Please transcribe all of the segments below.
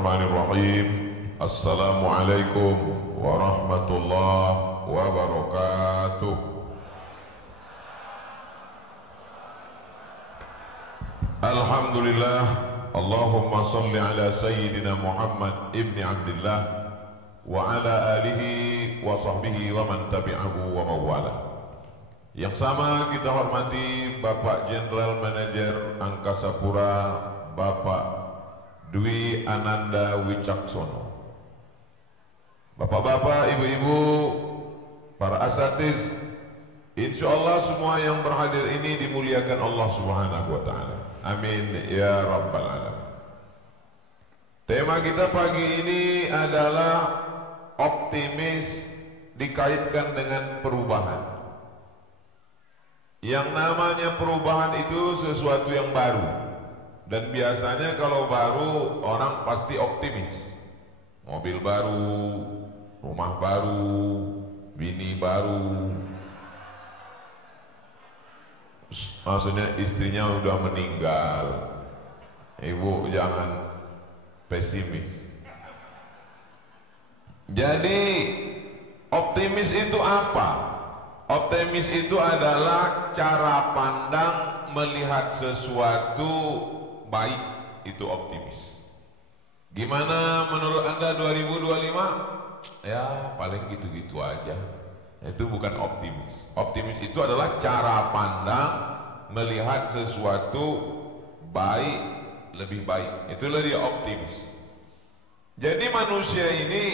Bismillahirrahmanirrahim. Assalamualaikum warahmatullahi wabarakatuh. Alhamdulillah. Allahumma salli ala Sayyidina Muhammad ibni Abdillah wa ala alihi wa sahbihi wa man tabi'ahu wa mawala. Yang sama kita hormati Bapak General Manager Angkasa Pura, Bapak Dwi Ananda Wicaksono. Bapak-bapak, ibu-ibu, para asatiz, insya Allah semua yang berhadir ini dimuliakan Allah Subhanahu wa Ta'ala. Amin ya Rabbal Alamin. Tema kita pagi ini adalah optimis dikaitkan dengan perubahan. Yang namanya perubahan itu sesuatu yang baru. Dan biasanya kalau baru orang pasti optimis. Mobil baru, rumah baru, bini baru. Maksudnya istrinya udah meninggal. Ibu jangan pesimis. Jadi optimis itu apa? Optimis itu adalah cara pandang melihat sesuatu baik, itu optimis. Gimana menurut Anda 2025? Ya paling gitu-gitu aja. Itu bukan optimis. Optimis itu adalah cara pandang melihat sesuatu baik, lebih baik. Itulah dia optimis. Jadi manusia ini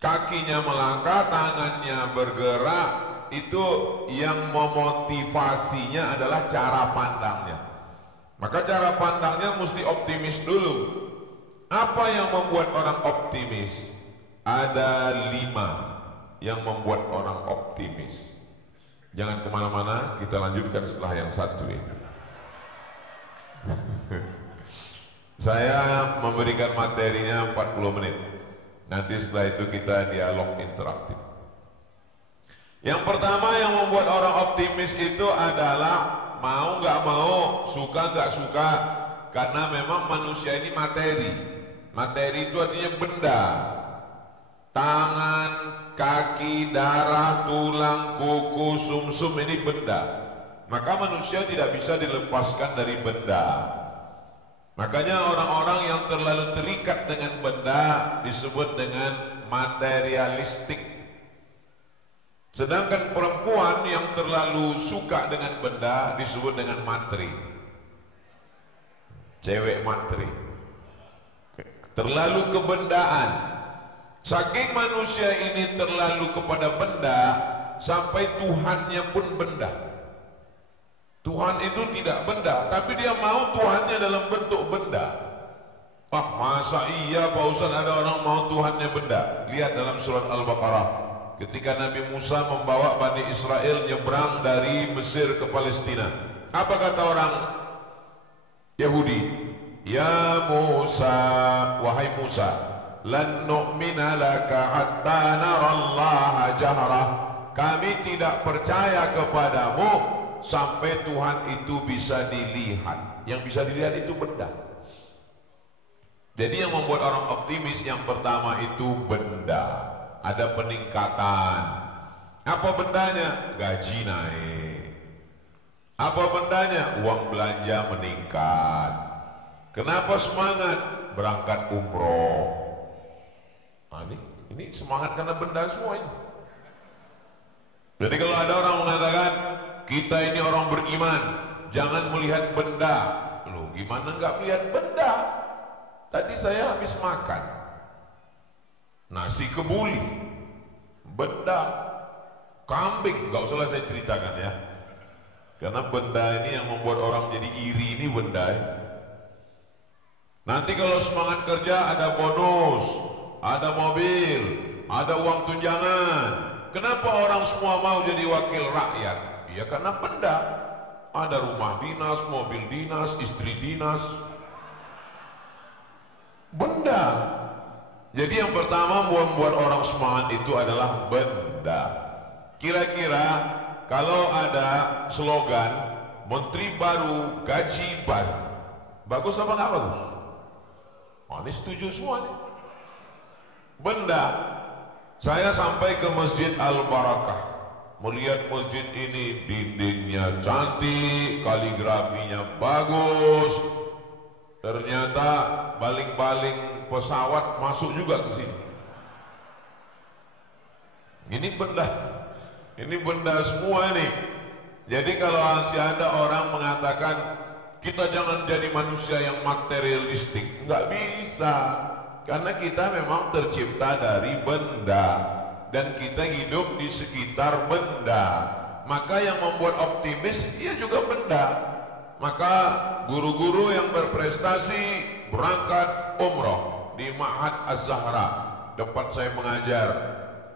kakinya melangkah, tangannya bergerak, itu yang memotivasinya adalah cara pandangnya. Maka cara pandangnya mesti optimis dulu. Apa yang membuat orang optimis? Ada 5 yang membuat orang optimis. Jangan kemana-mana, kita lanjutkan setelah yang satu ini. Saya memberikan materinya 40 menit. Nanti setelah itu kita dialog interaktif. Yang pertama yang membuat orang optimis itu adalah mau nggak mau, suka nggak suka, karena memang manusia ini materi. Materi itu artinya benda. Tangan, kaki, darah, tulang, kuku, sumsum ini benda. Maka manusia tidak bisa dilepaskan dari benda. Makanya orang-orang yang terlalu terikat dengan benda disebut dengan materialistik. Sedangkan perempuan yang terlalu suka dengan benda disebut dengan materi. Cewek materi. Terlalu kebendaan. Saking manusia ini terlalu kepada benda, sampai Tuhannya pun benda. Tuhan itu tidak benda, tapi dia mau Tuhannya dalam bentuk benda. Ah, masa iya Pak Ustaz ada orang mau Tuhannya benda? Lihat dalam surat Al-Baqarah. Ketika Nabi Musa membawa Bani Israel nyebrang dari Mesir ke Palestina, apa kata orang Yahudi? Ya Musa, wahai Musa, lan nu'mina laka hatta narallaha jahrah. Kami tidak percaya kepadamu sampai Tuhan itu bisa dilihat. Yang bisa dilihat itu benda. Jadi yang membuat orang optimis yang pertama itu benda. Ada peningkatan. Apa bendanya? Gaji naik. Apa bendanya? Uang belanja meningkat. Kenapa semangat? Berangkat umroh. Nah, ini semangat karena benda semua ini. Jadi kalau ada orang mengatakan kita ini orang beriman, jangan melihat benda. Loh, gimana nggak melihat benda? Tadi saya habis makan nasi kebuli, benda, kambing, nggak usah saya ceritakan ya, karena benda ini yang membuat orang jadi iri, ini benda. Nanti kalau semangat kerja ada bonus, ada mobil, ada uang tunjangan. Kenapa orang semua mau jadi wakil rakyat? Ya karena benda. Ada rumah dinas, mobil dinas, istri dinas, benda. Jadi yang pertama membuat orang semangat itu adalah benda. Kira-kira kalau ada slogan menteri baru, gaji baru, bagus apa nggak bagus? Ini setuju semua nih. Benda. Saya sampai ke Masjid Al-Barakah, melihat masjid ini, dindingnya cantik, kaligrafinya bagus. Ternyata baling-baling pesawat masuk juga ke sini. Ini benda semua nih. Jadi kalau masih ada orang mengatakan kita jangan jadi manusia yang materialistik, nggak bisa. Karena kita memang tercipta dari benda dan kita hidup di sekitar benda. Maka yang membuat optimis ia juga benda. Maka guru-guru yang berprestasi berangkat umroh di Ma'had Az-Zahra, tempat saya mengajar,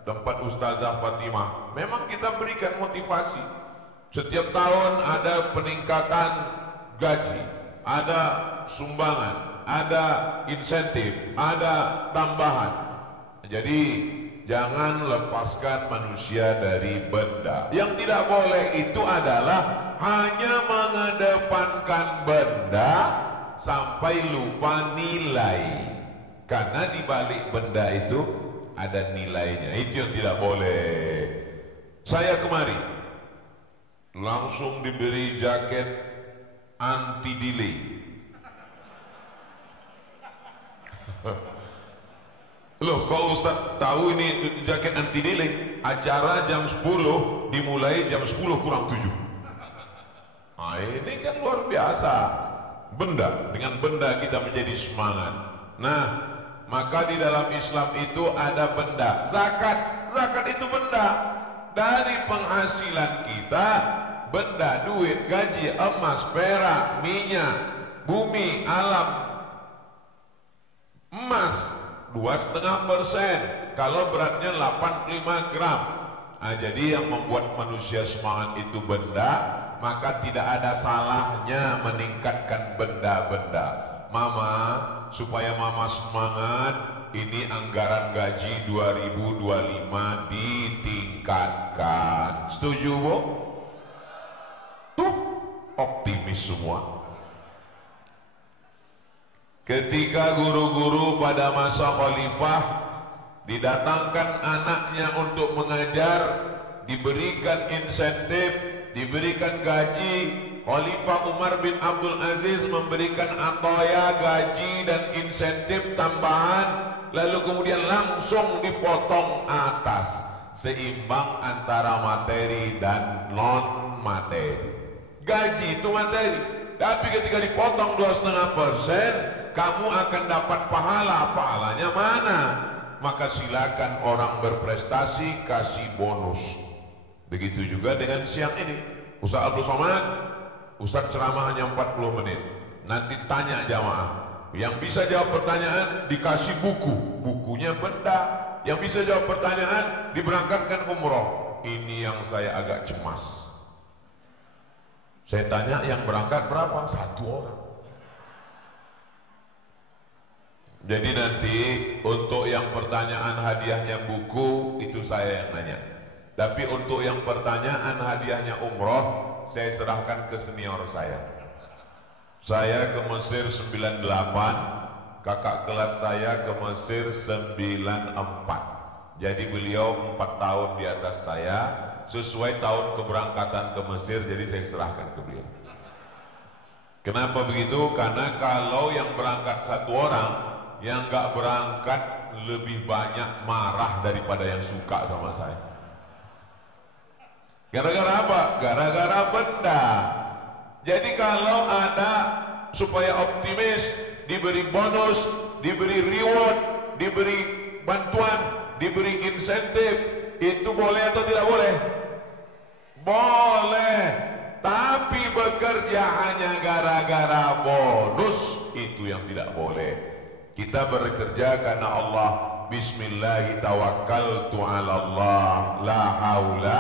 tempat Ustazah Fatimah. Memang kita berikan motivasi. Setiap tahun ada peningkatan gaji, ada sumbangan, ada insentif, ada tambahan. Jadi jangan lepaskan manusia dari benda. Yang tidak boleh itu adalah hanya mengedepankan benda sampai lupa nilai. Karena di balik benda itu ada nilainya. Itu yang tidak boleh. Saya kemari langsung diberi jaket anti delay. Loh, kok Ustaz tahu ini jaket anti delay? Acara jam 10 dimulai jam 10 kurang 7. Nah, ini kan luar biasa. Benda, dengan benda kita menjadi semangat. Nah, maka di dalam Islam itu ada benda. Zakat itu benda. Dari penghasilan kita, benda, duit, gaji, emas, perak, minyak, bumi, alam. Emas 2,5%, kalau beratnya 85 gram. Nah, jadi yang membuat manusia semangat itu benda, maka tidak ada salahnya meningkatkan benda-benda. Mama, supaya mama semangat, ini anggaran gaji 2025 ditingkatkan. Setuju, Bu? Tuh, optimis semua. Ketika guru-guru pada masa khalifah didatangkan anaknya untuk mengajar, diberikan insentif, diberikan gaji, Khalifah Umar bin Abdul Aziz memberikan atoya, gaji dan insentif tambahan, lalu kemudian langsung dipotong atas, seimbang antara materi dan non materi. Gaji itu materi, tapi ketika dipotong 2,5%, kamu akan dapat pahalanya mana? Maka silakan orang berprestasi kasih bonus. Begitu juga dengan siang ini, Ustaz Abdul Somad, Ustaz ceramah hanya 40 menit. Nanti tanya jamaah, yang bisa jawab pertanyaan dikasih buku, bukunya benda. Yang bisa jawab pertanyaan diberangkatkan umroh. Ini yang saya agak cemas. Saya tanya yang berangkat berapa? 1 orang. Jadi nanti untuk yang pertanyaan hadiahnya buku itu saya yang nanya. Tapi untuk yang pertanyaan hadiahnya umroh, saya serahkan ke senior saya. Saya ke Mesir 98, kakak kelas saya ke Mesir 94. Jadi beliau 4 tahun di atas saya, sesuai tahun keberangkatan ke Mesir, jadi saya serahkan ke beliau. Kenapa begitu? Karena kalau yang berangkat 1 orang, yang gak berangkat lebih banyak marah daripada yang suka sama saya. Gara-gara apa? Gara-gara benda. Jadi kalau ada supaya optimis, diberi bonus, diberi reward, diberi bantuan, diberi insentif, itu boleh atau tidak boleh? Boleh. Tapi bekerja hanya gara-gara bonus, itu yang tidak boleh. Kita bekerja karena Allah. Bismillahi tawakkaltu ala Allah, la haula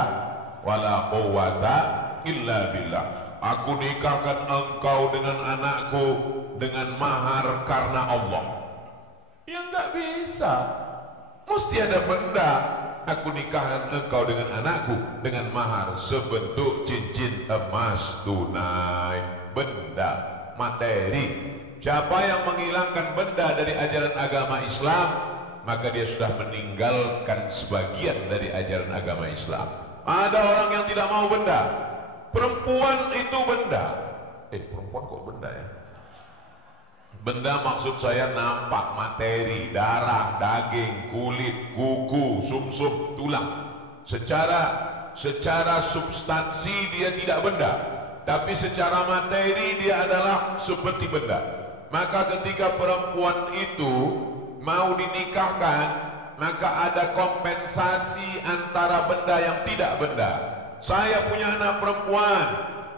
wala quwwata illa billah. Aku nikahkan engkau dengan anakku dengan mahar karena Allah. Ya nggak bisa, mesti ada benda. Aku nikahkan engkau dengan anakku dengan mahar sebentuk cincin emas tunai. Benda, materi. Siapa yang menghilangkan benda dari ajaran agama Islam, maka dia sudah meninggalkan sebagian dari ajaran agama Islam. Ada orang yang tidak mau benda. Perempuan itu benda. Perempuan kok benda ya? Benda maksud saya nampak, materi, darah, daging, kulit, kuku, sumsum, tulang. Secara substansi dia tidak benda, tapi secara materi dia adalah seperti benda. Maka ketika perempuan itu mau dinikahkan, maka ada kompensasi antara benda yang tidak benda. Saya punya anak perempuan,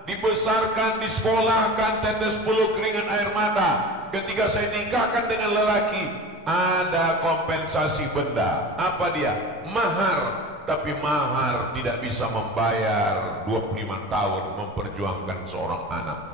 dibesarkan, disekolahkan, tetes bulu keringat air mata. Ketika saya nikahkan dengan lelaki, ada kompensasi benda. Apa dia? Mahar. Tapi mahar tidak bisa membayar 25 tahun memperjuangkan seorang anak.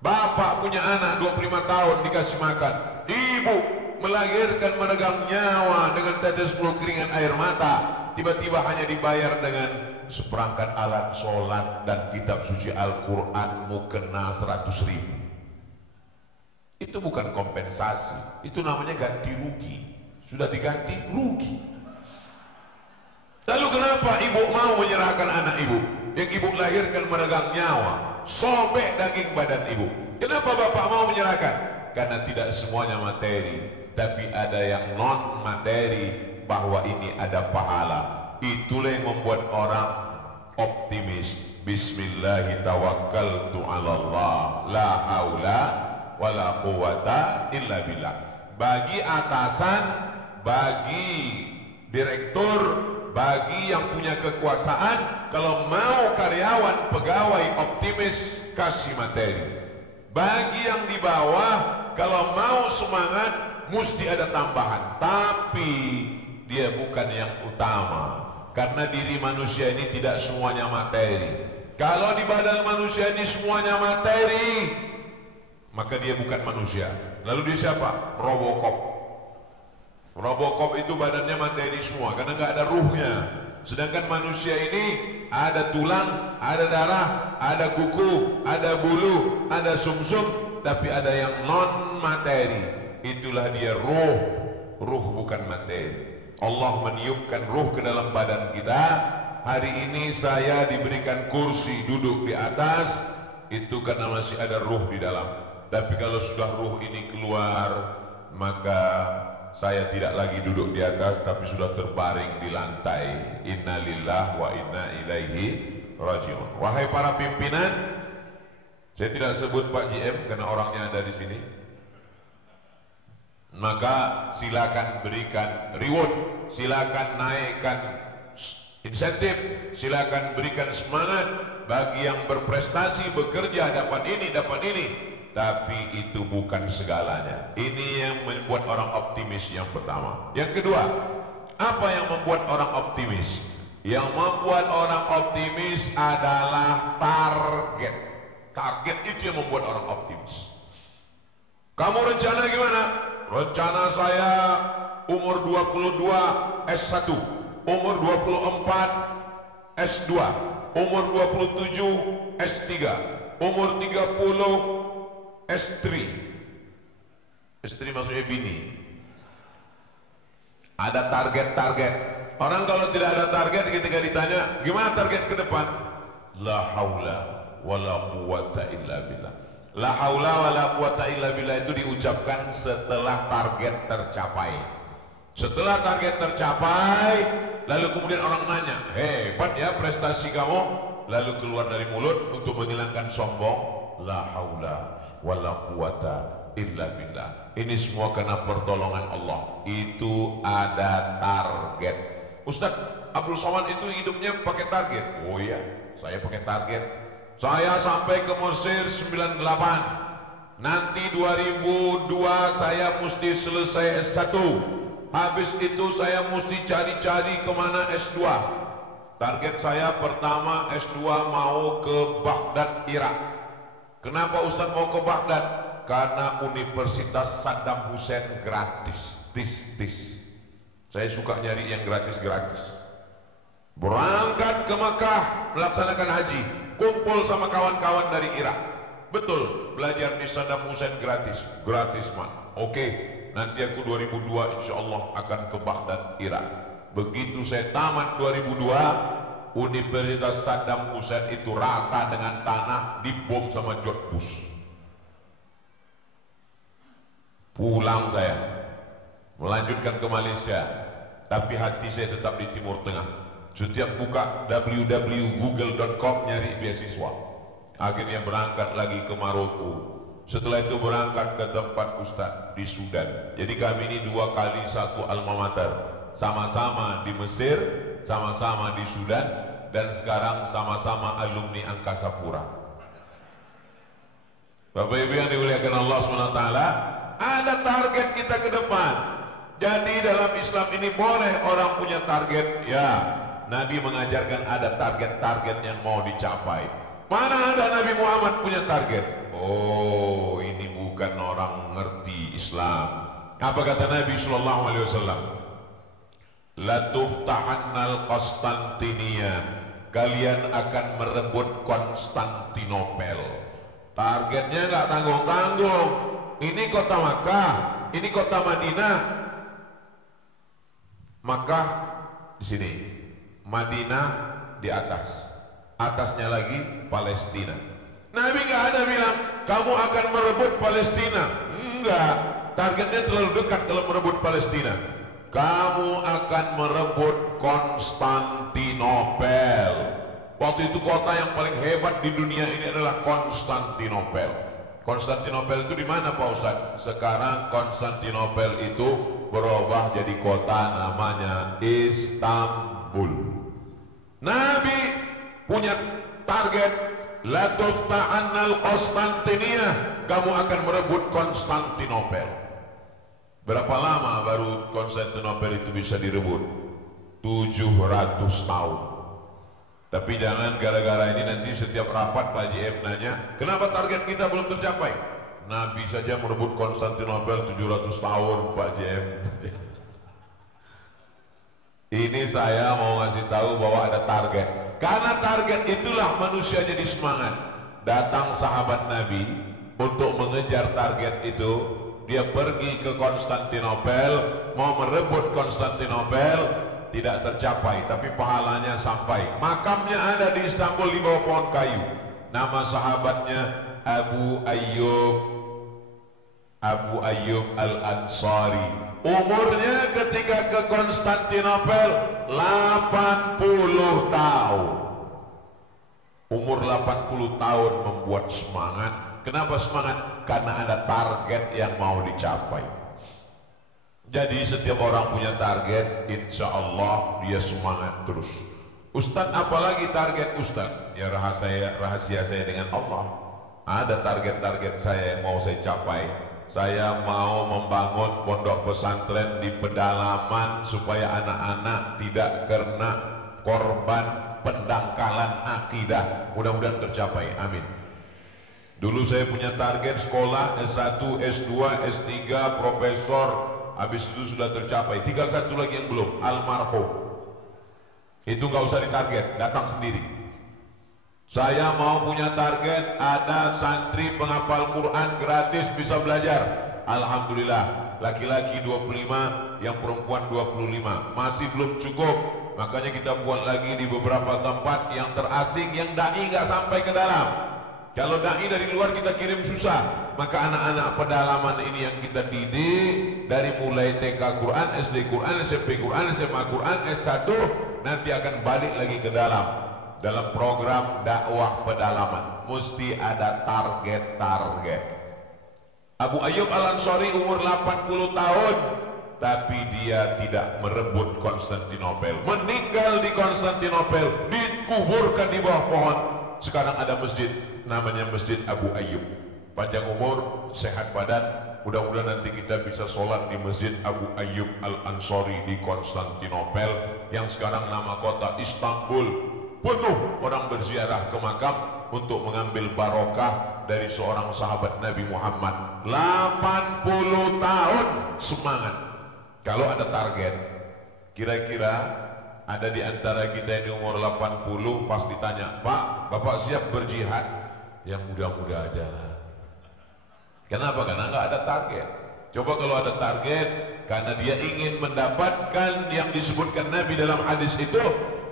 Bapak punya anak 25 tahun dikasih makan, ibu melahirkan meregang nyawa dengan tetes bulu keringat air mata, tiba-tiba hanya dibayar dengan seperangkat alat sholat dan kitab suci Al-Quran mukena 100.000. Itu bukan kompensasi, itu namanya ganti rugi. Sudah diganti rugi. Lalu kenapa ibu mau menyerahkan anak ibu yang ibu lahirkan meregang nyawa, sobek daging badan ibu? Kenapa bapak mau menyerahkan? Karena tidak semuanya materi, tapi ada yang non materi, bahwa ini ada pahala. Itulah yang membuat orang optimis. Bismillahirrahmanirrahim, la haula wala quwata illa billah. Bagi atasan, bagi direktur, bagi yang punya kekuasaan, kalau mau karyawan, pegawai optimis, kasih materi. Bagi yang di bawah, kalau mau semangat, mesti ada tambahan. Tapi dia bukan yang utama, karena diri manusia ini tidak semuanya materi. Kalau di badan manusia ini semuanya materi, maka dia bukan manusia. Lalu dia siapa? Robocop. Robocop itu badannya materi semua karena nggak ada ruhnya. Sedangkan manusia ini ada tulang, ada darah, ada kuku, ada bulu, ada sumsum, tapi ada yang non materi. Itulah dia ruh. Ruh bukan materi. Allah meniupkan ruh ke dalam badan kita. Hari ini saya diberikan kursi duduk di atas, itu karena masih ada ruh di dalam. Tapi kalau sudah ruh ini keluar, maka saya tidak lagi duduk di atas, tapi sudah terbaring di lantai. Inna lillahi wa inna ilaihi rajiun. Wahai para pimpinan, saya tidak sebut Pak JM karena orangnya ada di sini. Maka silakan berikan reward, silakan naikkan insentif, silakan berikan semangat bagi yang berprestasi, bekerja, dapat ini, dapat ini. Tapi itu bukan segalanya. Ini yang membuat orang optimis yang pertama. Yang kedua, apa yang membuat orang optimis? Yang membuat orang optimis adalah target. Target itu yang membuat orang optimis. Kamu rencana gimana? Rencana saya umur 22 S1, umur 24 S2, umur 27 S3, umur 30 S3. S3 maksudnya bini. Ada target-target. Orang kalau tidak ada target, ketika ditanya gimana target ke depan, la haula wala quwata illa billah. La haula wala quwata illa billah itu diucapkan setelah target tercapai. Setelah target tercapai, lalu kemudian orang nanya, hebat ya prestasi kamu. Lalu keluar dari mulut untuk menghilangkan sombong, la haula wala quwata illa billah. Ini semua karena pertolongan Allah. Itu ada target. Ustaz Abdul Somad itu hidupnya pakai target. Oh iya, saya pakai target. Saya sampai ke Mesir 98. Nanti 2002 saya mesti selesai S1. Habis itu saya mesti cari-cari kemana S2. Target saya pertama S2 mau ke Baghdad, Irak. Kenapa Ustaz mau ke Baghdad? Karena Universitas Saddam Hussein gratis. Saya suka nyari yang gratis-gratis. Berangkat ke Mekah melaksanakan haji, kumpul sama kawan-kawan dari Irak. Betul, belajar di Saddam Hussein gratis. Gratis, man. Oke, nanti aku 2002 insya Allah akan ke Baghdad, Irak. Begitu saya tamat 2002, Universitas Saddam Hussein itu rata dengan tanah, dibom sama George Bush. Pulang saya, melanjutkan ke Malaysia, tapi hati saya tetap di Timur Tengah. Setiap buka www.google.com nyari beasiswa. Akhirnya berangkat lagi ke Maroko. Setelah itu berangkat ke tempat Ustadz di Sudan. Jadi kami ini 2 kali 1 alma mater. Sama-sama di Mesir, sama-sama di Sudan, dan sekarang sama-sama alumni Angkasa Pura. Bapak Ibu yang dimuliakan Allah SWT, ada target kita ke depan. Jadi dalam Islam ini boleh orang punya target. Ya, Nabi mengajarkan ada target-target yang mau dicapai. Mana ada Nabi Muhammad punya target? Oh, ini bukan orang ngerti Islam. Apa kata Nabi Sallallahu Alaihi Wasallam? La tuftahannal Konstantinia. Kalian akan merebut Konstantinopel. Targetnya nggak tanggung-tanggung. Ini kota Makkah, ini kota Madinah. Makkah di sini, Madinah di atas. Atasnya lagi Palestina. Nabi nggak ada bilang kamu akan merebut Palestina. Enggak, targetnya terlalu dekat kalau merebut Palestina. Kamu akan merebut Konstantinopel. Waktu itu kota yang paling hebat di dunia ini adalah Konstantinopel. Konstantinopel itu di mana Pak Ustadz? Sekarang Konstantinopel itu berubah jadi kota namanya Istanbul. Nabi punya target, la tufta'annal Konstantinia, kamu akan merebut Konstantinopel. Berapa lama baru Konstantinopel itu bisa direbut? 700 tahun. Tapi jangan gara-gara ini nanti setiap rapat Pak JF nanya, kenapa target kita belum tercapai? Nabi saja merebut Konstantinopel 700 tahun Pak JF. Ini saya mau ngasih tahu bahwa ada target. Karena target itulah manusia jadi semangat. Datang sahabat Nabi untuk mengejar target itu. Dia pergi ke Konstantinopel, mau merebut Konstantinopel, tidak tercapai, tapi pahalanya sampai. Makamnya ada di Istanbul di bawah pohon kayu. Nama sahabatnya Abu Ayyub Al-Ansari. Umurnya ketika ke Konstantinopel 80 tahun. Umur 80 tahun membuat semangat. Kenapa semangat? Karena ada target yang mau dicapai. Jadi setiap orang punya target, insya Allah dia semangat terus. Ustadz, apalagi target Ustadz? Ya rahasia saya dengan Allah. Ada target-target saya yang mau saya capai. Saya mau membangun pondok pesantren di pedalaman supaya anak-anak tidak kena korban pendangkalan akidah. Mudah-mudahan tercapai, amin. Dulu saya punya target sekolah S1, S2, S3, profesor. Habis itu sudah tercapai. Tinggal satu lagi yang belum, almarhum. Itu nggak usah ditarget, datang sendiri. Saya mau punya target ada santri penghafal Quran gratis bisa belajar. Alhamdulillah, laki-laki 25, yang perempuan 25. Masih belum cukup, makanya kita buat lagi di beberapa tempat yang terasing, yang dai nggak sampai ke dalam. Kalau dai dari luar kita kirim susah, maka anak-anak pedalaman ini yang kita didik dari mulai TK Quran, SD Quran, SMP Quran, SMA Quran, S1 nanti akan balik lagi ke dalam program dakwah pedalaman. Mesti ada target-target. Abu Ayyub Al-Ansari umur 80 tahun, tapi dia tidak merebut Konstantinopel. Meninggal di Konstantinopel, dikuburkan di bawah pohon. Sekarang ada masjid, namanya Masjid Abu Ayyub. Panjang umur, sehat badan, mudah-mudahan nanti kita bisa sholat di Masjid Abu Ayyub Al-Ansari di Konstantinopel, yang sekarang nama kota Istanbul. Penuh orang berziarah ke makam untuk mengambil barokah dari seorang sahabat Nabi Muhammad. 80 tahun semangat. Kalau ada target, kira-kira ada di antara kita yang di umur 80 pas ditanya, Pak, Bapak siap berjihad? Yang muda-muda aja lah. Kenapa? Karena nggak ada target. Coba kalau ada target, karena dia ingin mendapatkan yang disebutkan Nabi dalam hadis itu,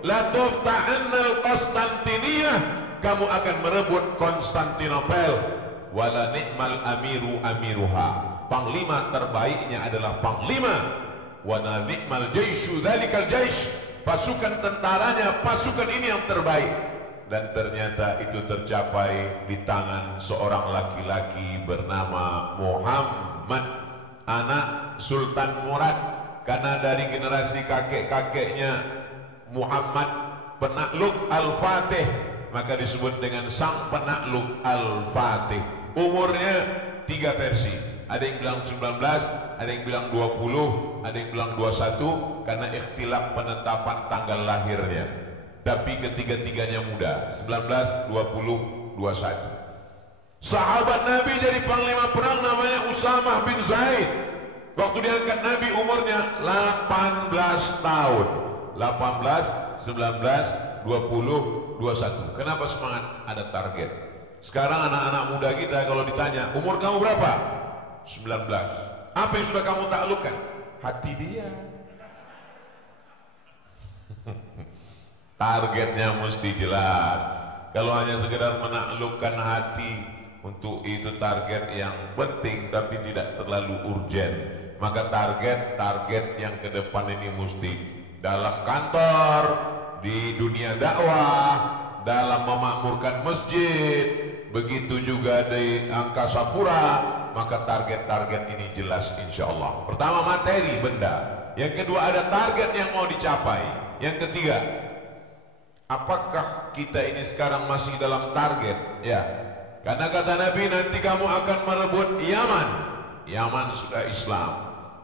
la tufta'annal Konstantiniyah, kamu akan merebut Konstantinopel, wala ni'mal amiru amiruha, panglima terbaiknya adalah panglima, wala ni'mal jaishu dzalikal jaish, pasukan tentaranya pasukan ini yang terbaik. Dan ternyata itu tercapai di tangan seorang laki-laki bernama Muhammad, anak Sultan Murad. Karena dari generasi kakek-kakeknya Muhammad penakluk Al-Fatih, maka disebut dengan sang penakluk Al-Fatih. Umurnya 3 versi, ada yang bilang 19, ada yang bilang 20, ada yang bilang 21, karena ikhtilaf penetapan tanggal lahirnya. Tapi ketiga-tiganya muda, 19, 20, 21. Sahabat Nabi jadi panglima perang namanya Usamah bin Zaid. Waktu diangkat Nabi umurnya 18 tahun. 18, 19, 20, 21. Kenapa semangat? Ada target. Sekarang anak-anak muda kita kalau ditanya, umur kamu berapa? 19. Apa yang sudah kamu taklukkan? Hati dia. Targetnya mesti jelas. Kalau hanya sekedar menaklukkan hati, untuk itu target yang penting tapi tidak terlalu urgen. Maka target yang ke depan ini mesti dalam kantor, di dunia dakwah, dalam memakmurkan masjid, begitu juga di angkasa pura. Maka target-target ini jelas insya Allah. Pertama materi, benda. Yang kedua ada target yang mau dicapai. Yang ketiga, apakah kita ini sekarang masih dalam target? Ya, karena kata Nabi, nanti kamu akan merebut Yaman. Yaman sudah Islam.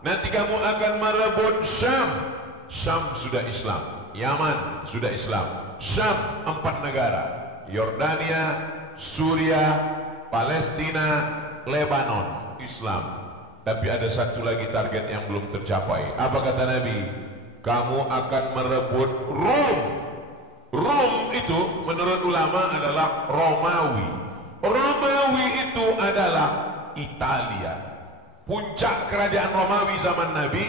Nanti kamu akan merebut Syam. Syam sudah Islam. Yaman sudah Islam. Syam 4 negara: Yordania, Suriah, Palestina, Lebanon, Islam. Tapi ada satu lagi target yang belum tercapai. Apa kata Nabi? Kamu akan merebut Rom. Rom itu menurut ulama adalah Romawi. Romawi itu adalah Italia. Puncak kerajaan Romawi zaman Nabi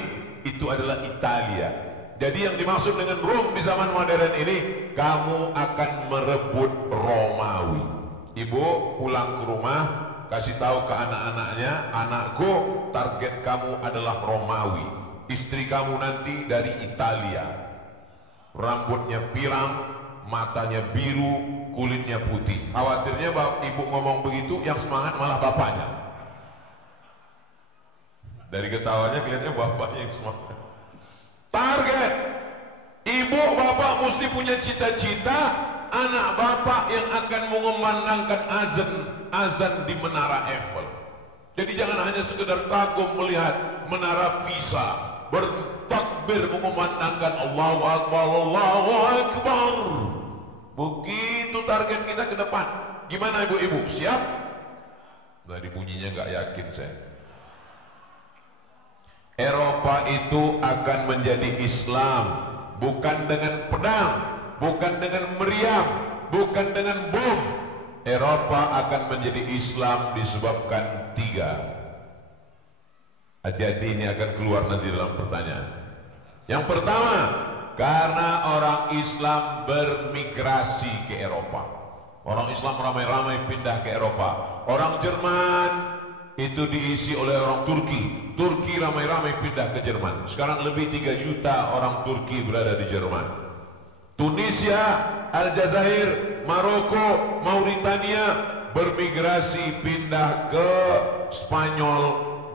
itu adalah Italia. Jadi yang dimaksud dengan Rom di zaman modern ini, kamu akan merebut Romawi. Ibu pulang ke rumah, kasih tahu ke anak-anaknya, anakku, target kamu adalah Romawi. Istri kamu nanti dari Italia, rambutnya pirang, matanya biru, kulitnya putih. Khawatirnya ibu ngomong begitu, yang semangat malah bapaknya. Dari ketawanya kelihatannya bapaknya yang semangat. Target, ibu bapak mesti punya cita-cita anak bapak yang akan mengumandangkan azan di Menara Eiffel. Jadi jangan hanya sekedar kagum melihat Menara Pisa, bertakbir mengumandangkan Allahu Akbar, Allahu Akbar. Begitu target kita ke depan. Gimana ibu-ibu, siap? Dari bunyinya nggak yakin saya. Eropa itu akan menjadi Islam, bukan dengan pedang, bukan dengan meriam, bukan dengan bom. Eropa akan menjadi Islam disebabkan 3. Hati-hati, ini akan keluar nanti dalam pertanyaan. Yang pertama, karena orang Islam bermigrasi ke Eropa. Orang Islam ramai-ramai pindah ke Eropa. Orang Jerman itu diisi oleh orang Turki. Turki ramai-ramai pindah ke Jerman. Sekarang lebih 3 juta orang Turki berada di Jerman. Tunisia, Aljazair, Maroko, Mauritania bermigrasi pindah ke Spanyol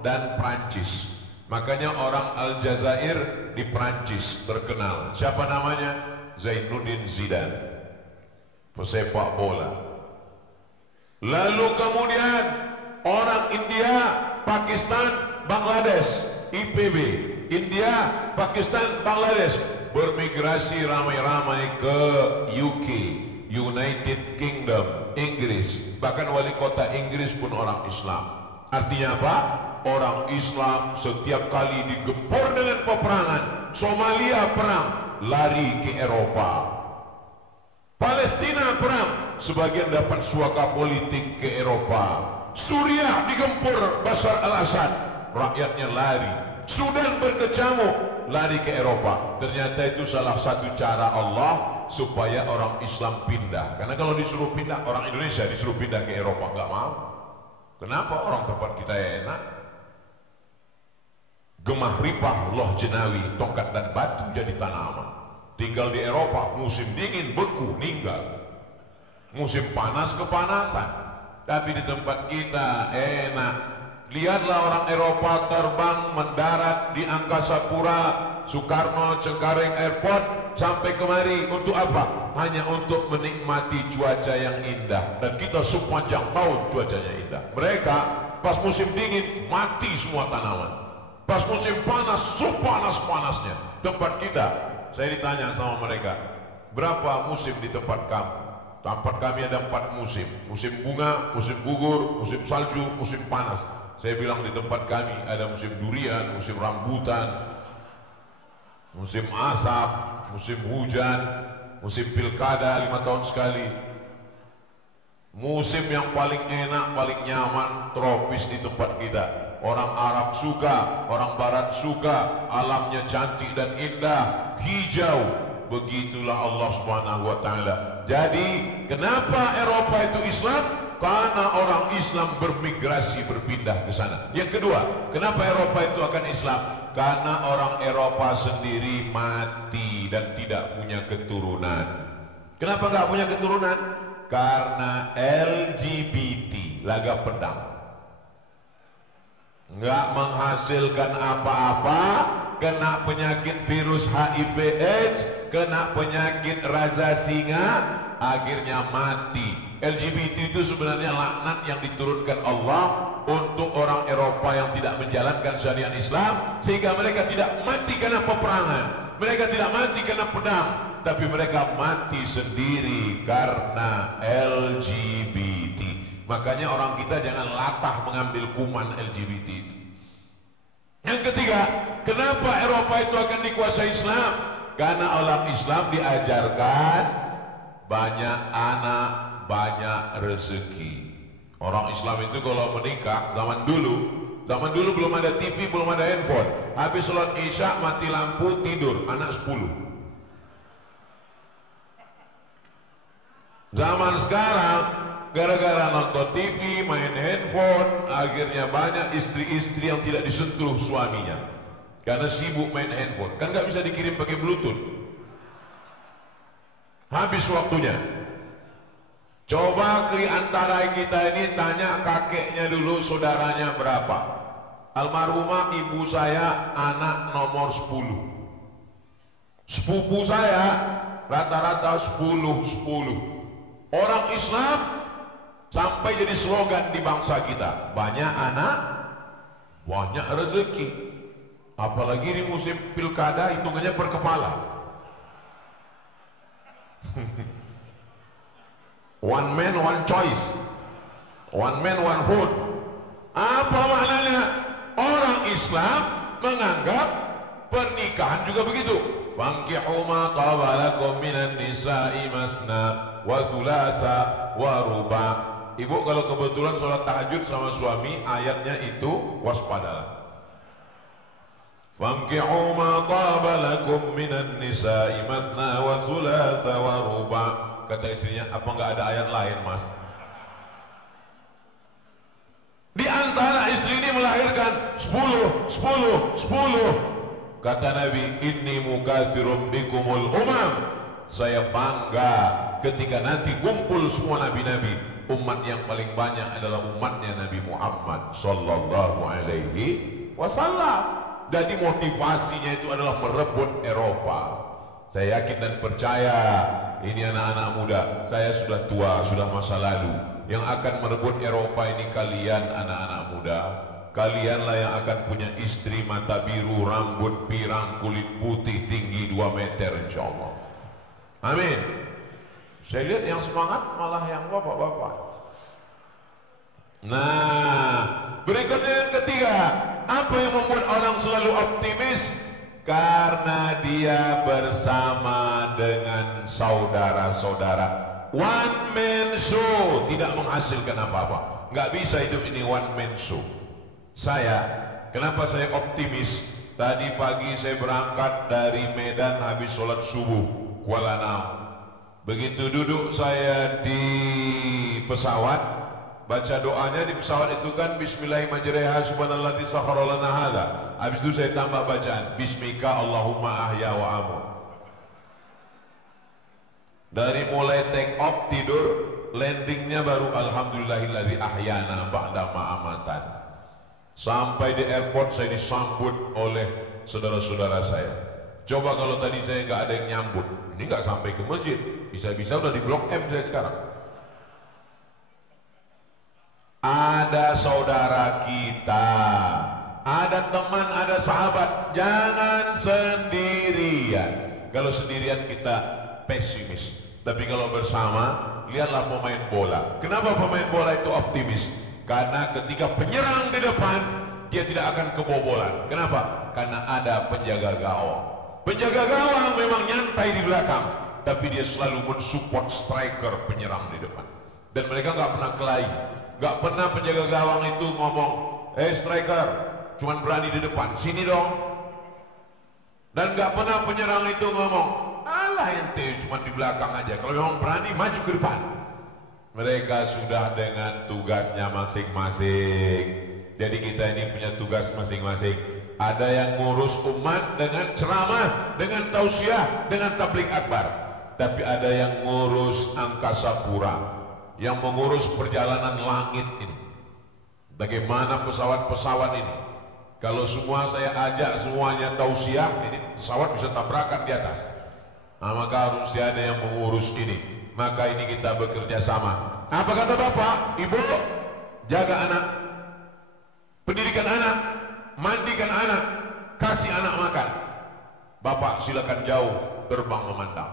dan Prancis. Makanya orang Aljazair di Prancis terkenal. Siapa namanya? Zainuddin Zidane, pesepak bola. Lalu kemudian orang India, Pakistan, Bangladesh, IPB, India, Pakistan, Bangladesh bermigrasi ramai-ramai ke UK, United Kingdom, Inggris. Bahkan wali kota Inggris pun orang Islam. Artinya apa? Orang Islam setiap kali digempur dengan peperangan, Somalia perang, lari ke Eropa. Palestina perang, sebagian dapat suaka politik ke Eropa. Suriah digempur Bashar al-Assad, rakyatnya lari. Sudan berkecamuk, lari ke Eropa. Ternyata itu salah satu cara Allah supaya orang Islam pindah. Karena kalau disuruh pindah, orang Indonesia disuruh pindah ke Eropa, nggak mau. Kenapa? Orang tempat kita enak. Gemah ripah loh jenawi, tongkat dan batu jadi tanaman. Tinggal di Eropa, musim dingin beku, ninggal. Musim panas kepanasan. Tapi di tempat kita enak. Lihatlah orang Eropa terbang mendarat di Angkasa Pura, Soekarno Cengkareng Airport sampai kemari untuk apa? Hanya untuk menikmati cuaca yang indah. Dan kita sepanjang tahun cuacanya indah. Mereka pas musim dingin mati semua tanaman. Pas musim panas sepanas-panasnya. Tempat kita, saya ditanya sama mereka, berapa musim di tempat kamu? Tempat kami ada 4 musim. Musim bunga, musim gugur, musim salju, musim panas. Saya bilang di tempat kami ada musim durian, musim rambutan, musim asap, musim hujan, musim pilkada 5 tahun sekali. Musim yang paling enak, paling nyaman, tropis di tempat kita. Orang Arab suka, orang Barat suka, alamnya cantik dan indah, hijau. Begitulah Allah Subhanahu wa Ta'ala. Jadi, kenapa Eropa itu Islam? Karena orang Islam bermigrasi, berpindah ke sana. Yang kedua, kenapa Eropa itu akan Islam? Karena orang Eropa sendiri mati dan tidak punya keturunan. Kenapa nggak punya keturunan? Karena LGBT, laga pedang, nggak menghasilkan apa-apa, kena penyakit virus HIV/AIDS, kena penyakit raja singa, akhirnya mati. LGBT itu sebenarnya laknat yang diturunkan Allah untuk orang Eropa yang tidak menjalankan syariat Islam, sehingga mereka tidak mati karena peperangan, mereka tidak mati karena pedang, tapi mereka mati sendiri karena LGBT. Makanya orang kita jangan latah mengambil kuman LGBT itu. Yang ketiga, kenapa Eropa itu akan dikuasai Islam? Karena orang Islam diajarkan banyak anak, banyak rezeki. Orang Islam itu kalau menikah zaman dulu belum ada TV, belum ada handphone. Habis sholat Isya mati lampu, tidur, anak 10. Zaman sekarang gara-gara nonton TV, main handphone, akhirnya banyak istri-istri yang tidak disentuh suaminya karena sibuk main handphone. Kan nggak bisa dikirim pakai Bluetooth. Habis waktunya. Coba ke antara kita ini tanya kakeknya dulu, saudaranya berapa. Almarhumah ibu saya anak nomor 10. Sepupu saya rata-rata 10. Orang Islam sampai jadi slogan di bangsa kita, banyak anak, banyak rezeki. Apalagi di musim pilkada hitungannya per kepala. One man, one choice. One man, one vote. Apa maknanya? Orang Islam menganggap pernikahan juga begitu. Fankihu ma taba lakum minan nisa'i masna wa thulatha wa ruba. Ibu kalau kebetulan sholat tahajud sama suami, ayatnya itu waspadalah. Fankihu ma taba lakum minan nisa'i masna wa thulatha wa ruba. Kata istrinya, apa nggak ada ayat lain, Mas? Di antara istri ini melahirkan 10. Kata Nabi, inni mukatsirum bikumul umam. Saya bangga ketika nanti kumpul semua nabi-nabi. Umat yang paling banyak adalah umatnya Nabi Muhammad sallallahu alaihi wasallam. Jadi motivasinya itu adalah merebut Eropa. Saya yakin dan percaya ini anak-anak muda, saya sudah tua, sudah masa lalu. Yang akan merebut Eropa ini kalian anak-anak muda. Kalianlah yang akan punya istri mata biru, rambut pirang, kulit putih, tinggi 2 meter insya Allah. Amin. Saya lihat yang semangat malah yang bapak-bapak. Nah, berikutnya yang ketiga, apa yang membuat orang selalu optimis? Karena dia bersama dengan saudara-saudara. One man show tidak menghasilkan apa-apa. Nggak bisa hidup ini one man show. Kenapa saya optimis? Tadi pagi saya berangkat dari Medan habis sholat subuh Kuala Namu. Begitu duduk saya di pesawat, baca doanya di pesawat itu kan Bismillahirrahmanirrahim subhanalladzi sakhkhara lana hadza. Habis itu saya tambah bacaan Bismika Allahumma ahya wa amut. Dari mulai take off tidur, landingnya baru alhamdulillahilladzi ahyana ba'da ma amatan. Sampai di airport saya disambut oleh saudara-saudara saya. Coba kalau tadi saya nggak ada yang nyambut, ini nggak sampai ke masjid, bisa-bisa udah di Blok M saya sekarang. Ada saudara kita, ada teman, ada sahabat, jangan sendirian. Kalau sendirian kita pesimis, tapi kalau bersama, lihatlah pemain bola. Kenapa pemain bola itu optimis? Karena ketika penyerang di depan, dia tidak akan kebobolan. Kenapa? Karena ada penjaga gawang. Penjaga gawang memang nyantai di belakang, tapi dia selalu mensupport striker penyerang di depan. Dan mereka nggak pernah kelahi. Nggak pernah penjaga gawang itu ngomong, striker, cuman berani di depan, sini dong. Dan nggak pernah penyerang itu ngomong, alah ente cuma di belakang aja. Kalau memang berani, maju ke depan. Mereka sudah dengan tugasnya masing-masing. Jadi kita ini punya tugas masing-masing. Ada yang ngurus umat dengan ceramah, dengan tausiah, dengan tabligh akbar. Tapi ada yang ngurus angkasa pura, yang mengurus perjalanan langit ini. Bagaimana pesawat-pesawat ini? Kalau semua saya ajak semuanya tausiah, ini pesawat bisa tabrakan di atas. Nah, maka harus ada yang mengurus ini. Maka ini kita bekerja sama. Apa kata bapak, ibu? Jaga anak, pendidikan anak, mandikan anak, kasih anak makan. Bapak silakan jauh terbang memandang.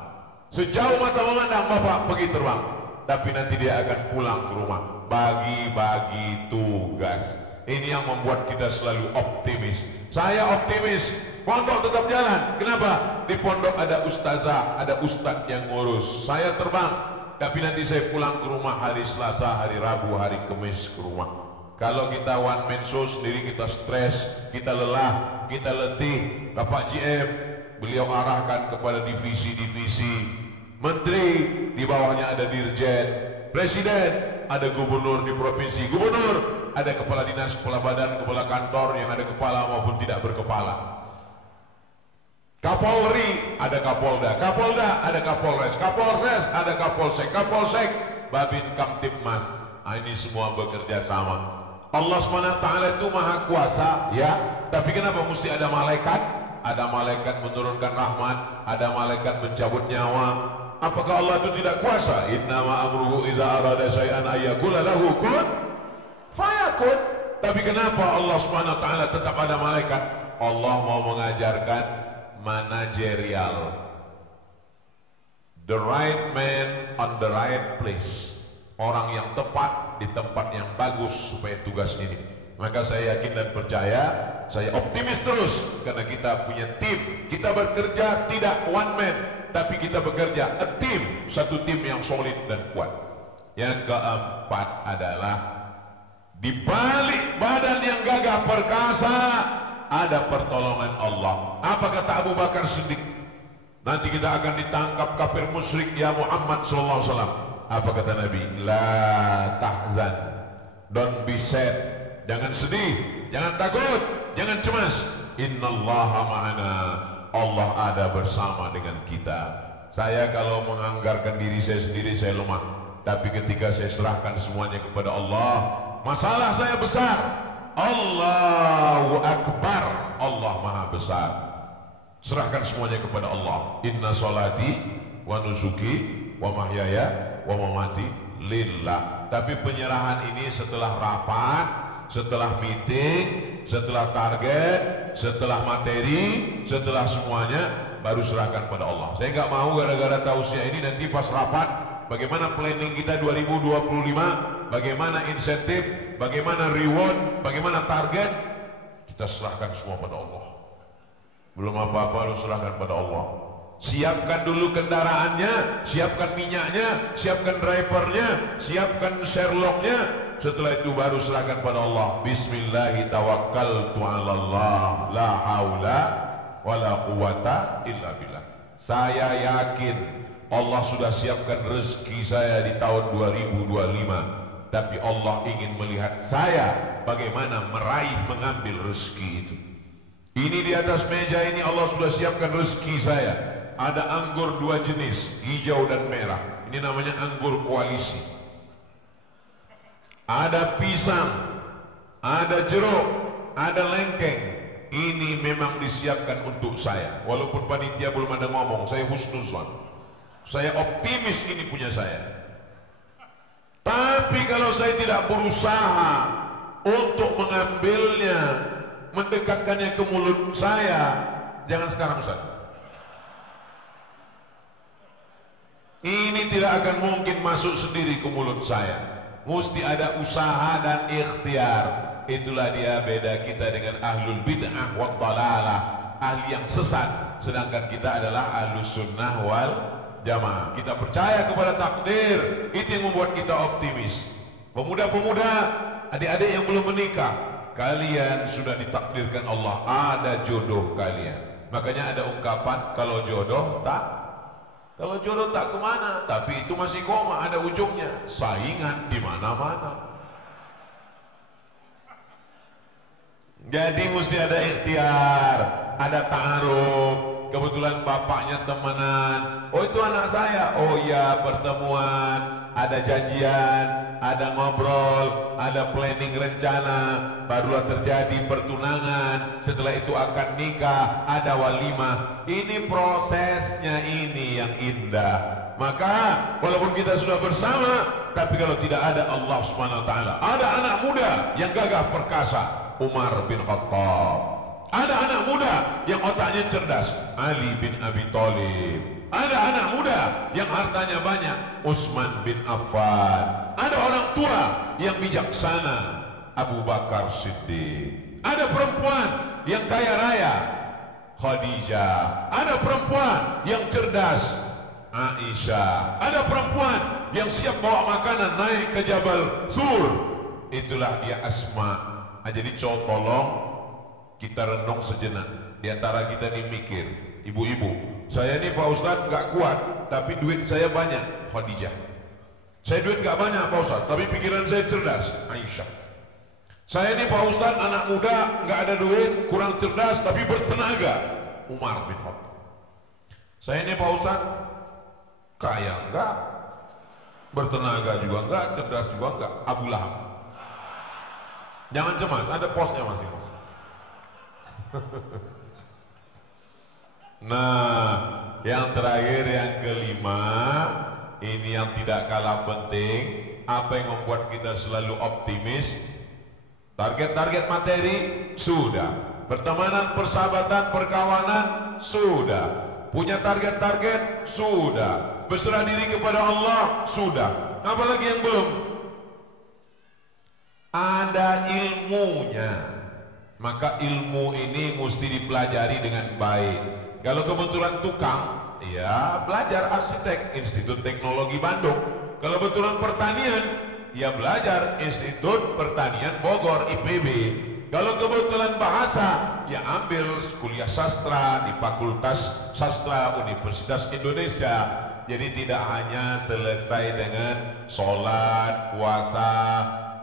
Sejauh mata memandang bapak pergi terbang. Tapi nanti dia akan pulang ke rumah. Bagi-bagi tugas. Ini yang membuat kita selalu optimis. Saya optimis. Pondok tetap jalan. Kenapa? Di pondok ada ustazah, ada ustadz yang ngurus. Saya terbang, tapi nanti saya pulang ke rumah hari Selasa, hari Rabu, hari Kamis ke rumah. Kalau kita one man show sendiri, kita stres, kita lelah, kita letih. Bapak GM, beliau arahkan kepada divisi-divisi. Menteri, di bawahnya ada dirjen. Presiden, ada gubernur di provinsi. Gubernur, ada kepala dinas, kepala badan, kepala kantor yang ada kepala maupun tidak berkepala. Kapolri, ada Kapolda, Kapolda, ada Kapolres, Kapolres, ada Kapolsek, Kapolsek, Babin Kamtibmas. Ini semua bekerja sama. Allah SWT itu maha kuasa, ya. Tapi kenapa mesti ada malaikat? Ada malaikat menurunkan rahmat, ada malaikat mencabut nyawa. Apakah Allah itu tidak kuasa? Innama amruhu iza arada syai'an ayyakula lahu kun fayakun. Tapi kenapa Allah SWT tetap ada malaikat? Allah mau mengajarkan manajerial, the right man on the right place, orang yang tepat di tempat yang bagus supaya tugas ini. Maka saya yakin dan percaya, saya optimis terus karena kita punya tim. Kita bekerja tidak one man, tapi kita bekerja a team, satu tim yang solid dan kuat. Yang keempat adalah di balik badan yang gagah perkasa ada pertolongan Allah. Apa kata Abu Bakar Siddiq? Nanti kita akan ditangkap kafir musyrik ya Muhammad sallallahu alaihi wasallam. Apa kata Nabi? La tahzan. Don't be sad. Jangan sedih, jangan takut, jangan cemas. Innallaha ma'ana. Allah ada bersama dengan kita. Saya kalau menganggarkan diri saya sendiri saya lemah. Tapi ketika saya serahkan semuanya kepada Allah, masalah saya besar. Allahu Akbar, Allah Maha Besar. Serahkan semuanya kepada Allah. Inna sholati wa nusuki wa mahyaya wa mamati lillah. Tapi penyerahan ini setelah rapat, setelah meeting, setelah target, setelah materi, setelah semuanya baru serahkan pada Allah. Saya nggak mau gara-gara tausiah ini nanti pas rapat, bagaimana planning kita 2025, bagaimana insentif, bagaimana reward, bagaimana target, kita serahkan semua pada Allah. Belum apa-apa harus serahkan pada Allah. Siapkan dulu kendaraannya, siapkan minyaknya, siapkan drivernya, siapkan Sherlocknya. Setelah itu baru serahkan pada Allah. Bismillahirrahmanirrahim. La haula wala quwata illa billah. Saya yakin Allah sudah siapkan rezeki saya di tahun 2025. Tapi Allah ingin melihat saya bagaimana meraih mengambil rezeki itu. Ini di atas meja ini Allah sudah siapkan rezeki saya. Ada anggur dua jenis, hijau dan merah. Ini namanya anggur koalisi. Ada pisang, ada jeruk, ada lengkeng. Ini memang disiapkan untuk saya. Walaupun panitia belum ada ngomong, saya husnuzon. Saya optimis ini punya saya. Tapi kalau saya tidak berusaha untuk mengambilnya, mendekatkannya ke mulut saya, jangan sekarang Ustaz. Ini tidak akan mungkin masuk sendiri ke mulut saya. Mesti ada usaha dan ikhtiar. Itulah dia beda kita dengan ahlul bid'ah wa dhalalah, ahli yang sesat, sedangkan kita adalah ahlus sunnah wal jamaah. Kita percaya kepada takdir. Itu yang membuat kita optimis. Pemuda-pemuda, adik-adik yang belum menikah, kalian sudah ditakdirkan Allah, ada jodoh kalian. Makanya ada ungkapan, kalau jodoh tak kemana, tapi itu masih koma, ada ujungnya. Saingan di mana-mana. Jadi mesti ada ikhtiar, ada ta'aruf. Kebetulan bapaknya temenan. Oh itu anak saya. Oh ya, pertemuan. Ada janjian, ada ngobrol, ada planning rencana. Barulah terjadi pertunangan. Setelah itu akan nikah, ada walimah. Ini prosesnya, ini yang indah. Maka walaupun kita sudah bersama, tapi kalau tidak ada Allah Subhanahu wa taala, ada anak muda yang gagah perkasa, Umar bin Khattab. Ada anak muda yang otaknya cerdas, Ali bin Abi Thalib. Ada anak muda yang hartanya banyak, Utsman bin Affan. Ada orang tua yang bijaksana, Abu Bakar Siddiq. Ada perempuan yang kaya raya, Khadijah. Ada perempuan yang cerdas, Aisyah. Ada perempuan yang siap bawa makanan naik ke Jabal Sur. Itulah dia Asma. Jadi tolong kita renung sejenak. Di antara kita ini mikir, ibu-ibu, saya ini Pak Ustadz nggak kuat, tapi duit saya banyak, Khadijah. Saya duit nggak banyak Pak Ustadz, tapi pikiran saya cerdas, Aisyah. Saya ini Pak Ustadz anak muda, nggak ada duit, kurang cerdas, tapi bertenaga, Umar bin Khattab. Saya ini Pak Ustadz kaya enggak, bertenaga juga enggak, cerdas juga enggak, Abu Lahab. Jangan cemas, ada posnya masing-masing. Nah, yang terakhir, yang kelima, ini yang tidak kalah penting. Apa yang membuat kita selalu optimis? Target-target materi sudah, pertemanan, persahabatan, perkawanan sudah, punya target-target sudah, berserah diri kepada Allah sudah. Apalagi yang belum? Ada ilmunya. Maka ilmu ini mesti dipelajari dengan baik. Kalau kebetulan tukang, ya belajar arsitek, Institut Teknologi Bandung. Kalau kebetulan pertanian, ya belajar Institut Pertanian Bogor, IPB. Kalau kebetulan bahasa, ya ambil kuliah sastra di Fakultas Sastra Universitas Indonesia. Jadi tidak hanya selesai dengan sholat, puasa,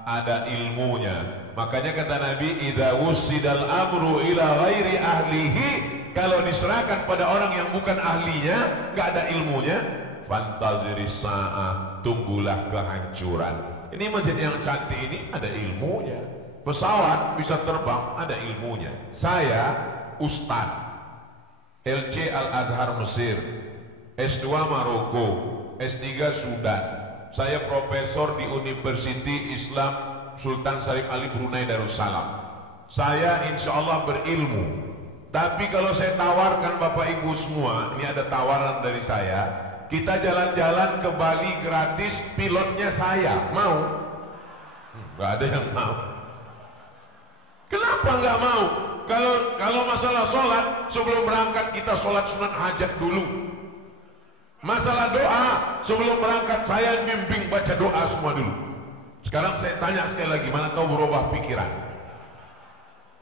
ada ilmunya. Makanya kata Nabi, idza wussidal amru ila ghairi ahlihi, kalau diserahkan pada orang yang bukan ahlinya, nggak ada ilmunya, fantaziris sa'ah, tunggulah kehancuran. Ini masjid yang cantik ini ada ilmunya. Pesawat bisa terbang, ada ilmunya. Saya Ustadz LC Al-Azhar Mesir, S2 Maroko, S3 Sudan. Saya profesor di University Islam Sultan Syarif Ali Brunei Darussalam. Saya insya Allah berilmu. Tapi kalau saya tawarkan Bapak Ibu semua, ini ada tawaran dari saya, kita jalan-jalan ke Bali gratis, pilotnya saya, mau? Gak ada yang mau. Kenapa Kenapa nggak mau? Kalau masalah sholat, sebelum berangkat kita sholat sunat hajat dulu. Masalah doa, sebelum berangkat saya bimbing baca doa semua dulu. Sekarang saya tanya sekali lagi, mana tahu berubah pikiran.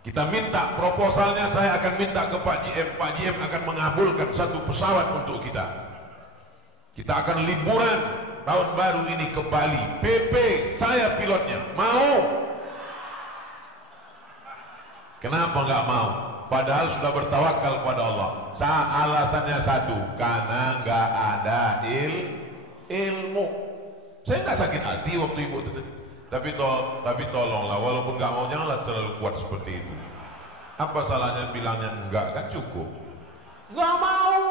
Kita minta proposalnya, saya akan minta ke Pak GM. Pak GM akan mengabulkan satu pesawat untuk kita. Kita akan liburan tahun baru ini ke Bali. PP, saya pilotnya. Mau? Kenapa nggak mau? Padahal sudah bertawakal pada Allah. Alasannya satu, karena nggak ada ilmu. Saya nggak sakit hati waktu ibu itu. Tapi tolonglah, walaupun nggak mau janganlah terlalu kuat seperti itu. Apa salahnya bilangnya enggak, kan cukup. Nggak mau.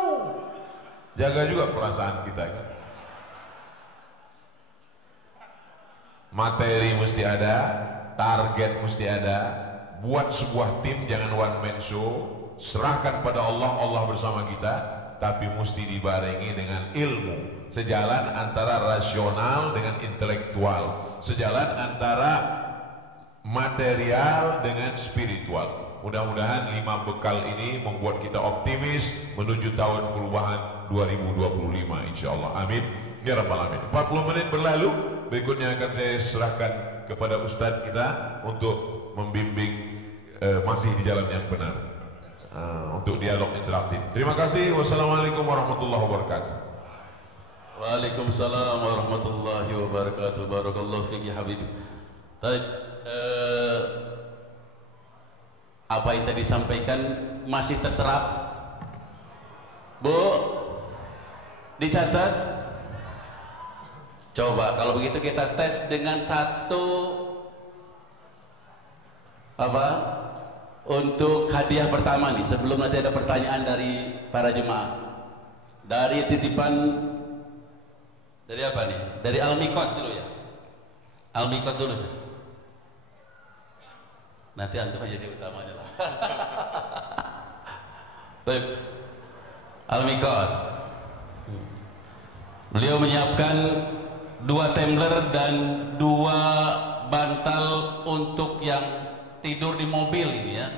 Jaga juga perasaan kita kan. Materi mesti ada, target mesti ada. Buat sebuah tim, jangan one man show. Serahkan pada Allah, Allah bersama kita. Tapi mesti dibarengi dengan ilmu. Sejalan antara rasional dengan intelektual. Sejalan antara material dengan spiritual. Mudah-mudahan 5 bekal ini membuat kita optimis menuju tahun perubahan 2025 insyaallah. Amin ya rabbal alamin. 40 menit berlalu, berikutnya akan saya serahkan kepada Ustadz kita untuk membimbing masih di jalan yang benar, untuk dialog interaktif. Terima kasih. Wassalamualaikum warahmatullahi wabarakatuh. Waalaikumsalam warahmatullahi wabarakatuh. Barakallahu fiqi habibi. Baik, apa yang tadi disampaikan masih terserap? Bu, dicatat? Coba kalau begitu kita tes dengan satu untuk hadiah pertama nih, sebelum nanti ada pertanyaan dari para jemaah. Dari titipan dari apa nih? Dari Al-Miqat dulu ya. Al-Miqat dulu sih. Nanti antum aja jadi utamanya lah. Baik. Al-Miqat. Beliau menyiapkan 2 tumbler dan 2 bantal untuk yang tidur di mobil ini ya.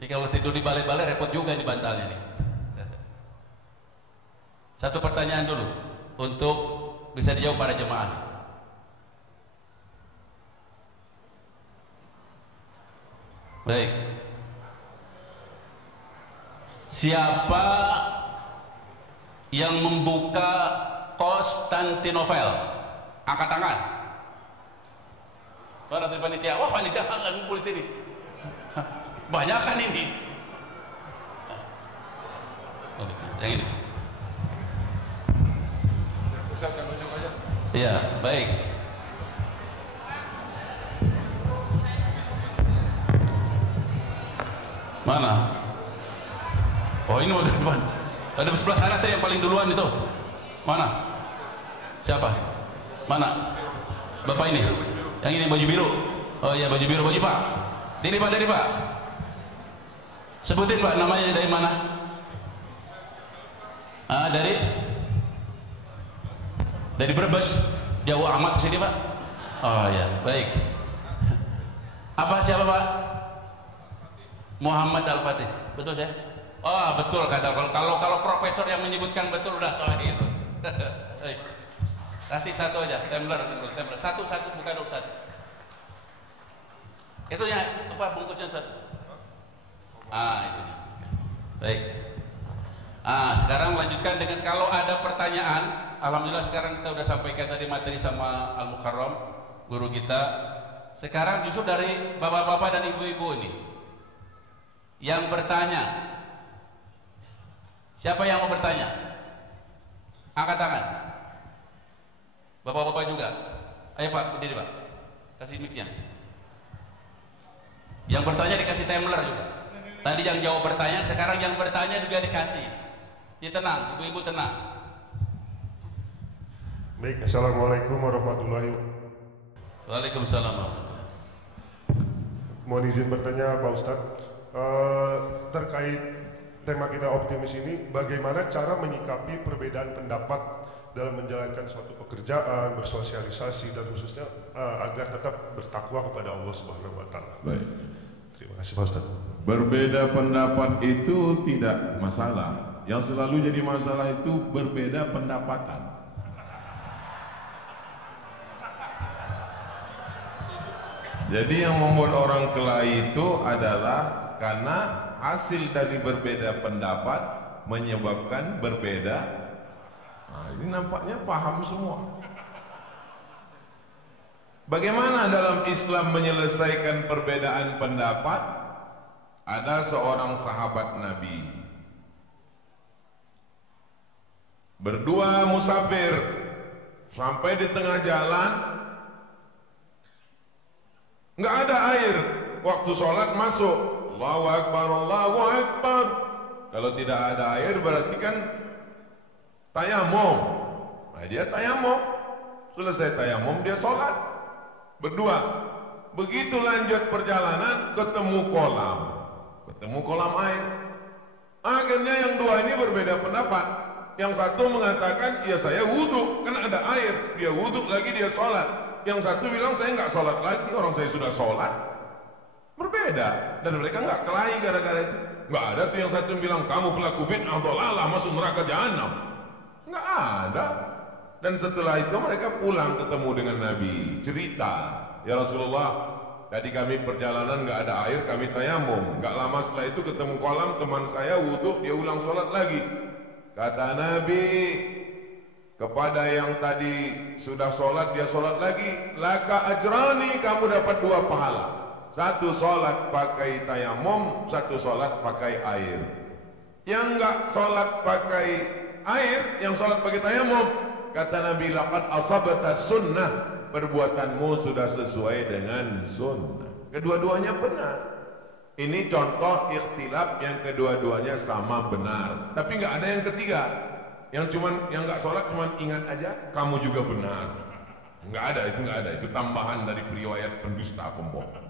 Jadi kalau tidur di balai-balai repot juga di bantalnya nih. Satu pertanyaan dulu untuk bisa dijawab para jemaah. Baik. Siapa yang membuka Konstantinopel? Angkat tangan. Para panitia, wah panitia akan ngumpul sini. Banyak kan ini. Oh, yang ini. Iya, baik. Mana? Oh, ini udah depan. Ada sebelah sana tadi yang paling duluan itu. Mana? Siapa? Mana? Bapak ini. Yang ini baju biru. Oh iya, baju biru, baju Pak. Dari Pak. Sebutin Pak, namanya dari mana? Dari Brebes. Jauh amat ke sini Pak. Oh iya, baik. Apa siapa Pak? Muhammad Al-Fatih. Betul saya? Oh betul kata kalau profesor yang menyebutkan betul udah sahih itu. Baik. Kasih satu aja, tumbler. Satu bukan 21. Itu ya apa bungkusnya satu? Itu. Baik. Sekarang lanjutkan dengan kalau ada pertanyaan. Alhamdulillah sekarang kita udah sampaikan tadi materi sama Al-Mukarram, guru kita. Sekarang justru dari bapak-bapak dan ibu-ibu ini yang bertanya. Siapa yang mau bertanya? Angkat tangan. Bapak-bapak juga. Ayo Pak, berdiri Pak. Kasih mic-nya. Yang bertanya dikasih tumbler juga. Tadi yang jawab pertanyaan, sekarang yang bertanya juga dikasih. Ya tenang, ibu-ibu tenang. Baik, assalamualaikum warahmatullahi wabarakatuh. Waalaikumsalam. Mohon izin bertanya Pak Ustadz, terkait tema kita optimis ini, bagaimana cara menyikapi perbedaan pendapat dalam menjalankan suatu pekerjaan, bersosialisasi dan khususnya agar tetap bertakwa kepada Allah Subhanahu wa taala. Baik. Terima kasih Pak Ustaz. Berbeda pendapat itu tidak masalah. Yang selalu jadi masalah itu berbeda pendapatan. Jadi yang membuat orang kelahi itu adalah karena hasil dari berbeda pendapat menyebabkan berbeda. Nah, ini nampaknya paham semua. Bagaimana dalam Islam menyelesaikan perbedaan pendapat? Ada seorang sahabat Nabi berdua musafir sampai di tengah jalan, nggak ada air. Waktu sholat masuk, Allahu Akbar, Allahu Akbar. Kalau tidak ada air berarti kan tayamum. Nah, dia tayamum, selesai tayamum dia sholat berdua. Begitu lanjut perjalanan ketemu kolam air. Akhirnya yang dua ini berbeda pendapat. Yang satu mengatakan, ya saya wudhu, kan ada air. Dia wudhu lagi, dia sholat. Yang satu bilang, saya nggak sholat lagi, orang saya sudah sholat. Berbeda. Dan mereka nggak kelahi gara-gara itu. Nggak ada tuh yang satu bilang, kamu pelaku bid'ah, dolalah, masuk neraka jahanam. Nggak ada. Dan setelah itu mereka pulang ketemu dengan Nabi. Cerita, ya Rasulullah, tadi kami perjalanan nggak ada air, kami tayamum. Nggak lama setelah itu ketemu kolam, teman saya wudhu, dia ulang sholat lagi. Kata Nabi kepada yang tadi sudah sholat, dia sholat lagi, laka ajrani, kamu dapat dua pahala. Satu sholat pakai tayamum, satu sholat pakai air. Yang nggak sholat pakai air, yang sholat pakai tayamum, kata Nabi, laqad asabta sunnah, perbuatanmu sudah sesuai dengan sunnah. Kedua-duanya benar. Ini contoh ikhtilaf yang kedua-duanya sama benar. Tapi nggak ada yang ketiga. Yang nggak sholat cuman ingat aja, kamu juga benar. Nggak ada, itu nggak ada. Itu tambahan dari periwayat pendusta pembohong.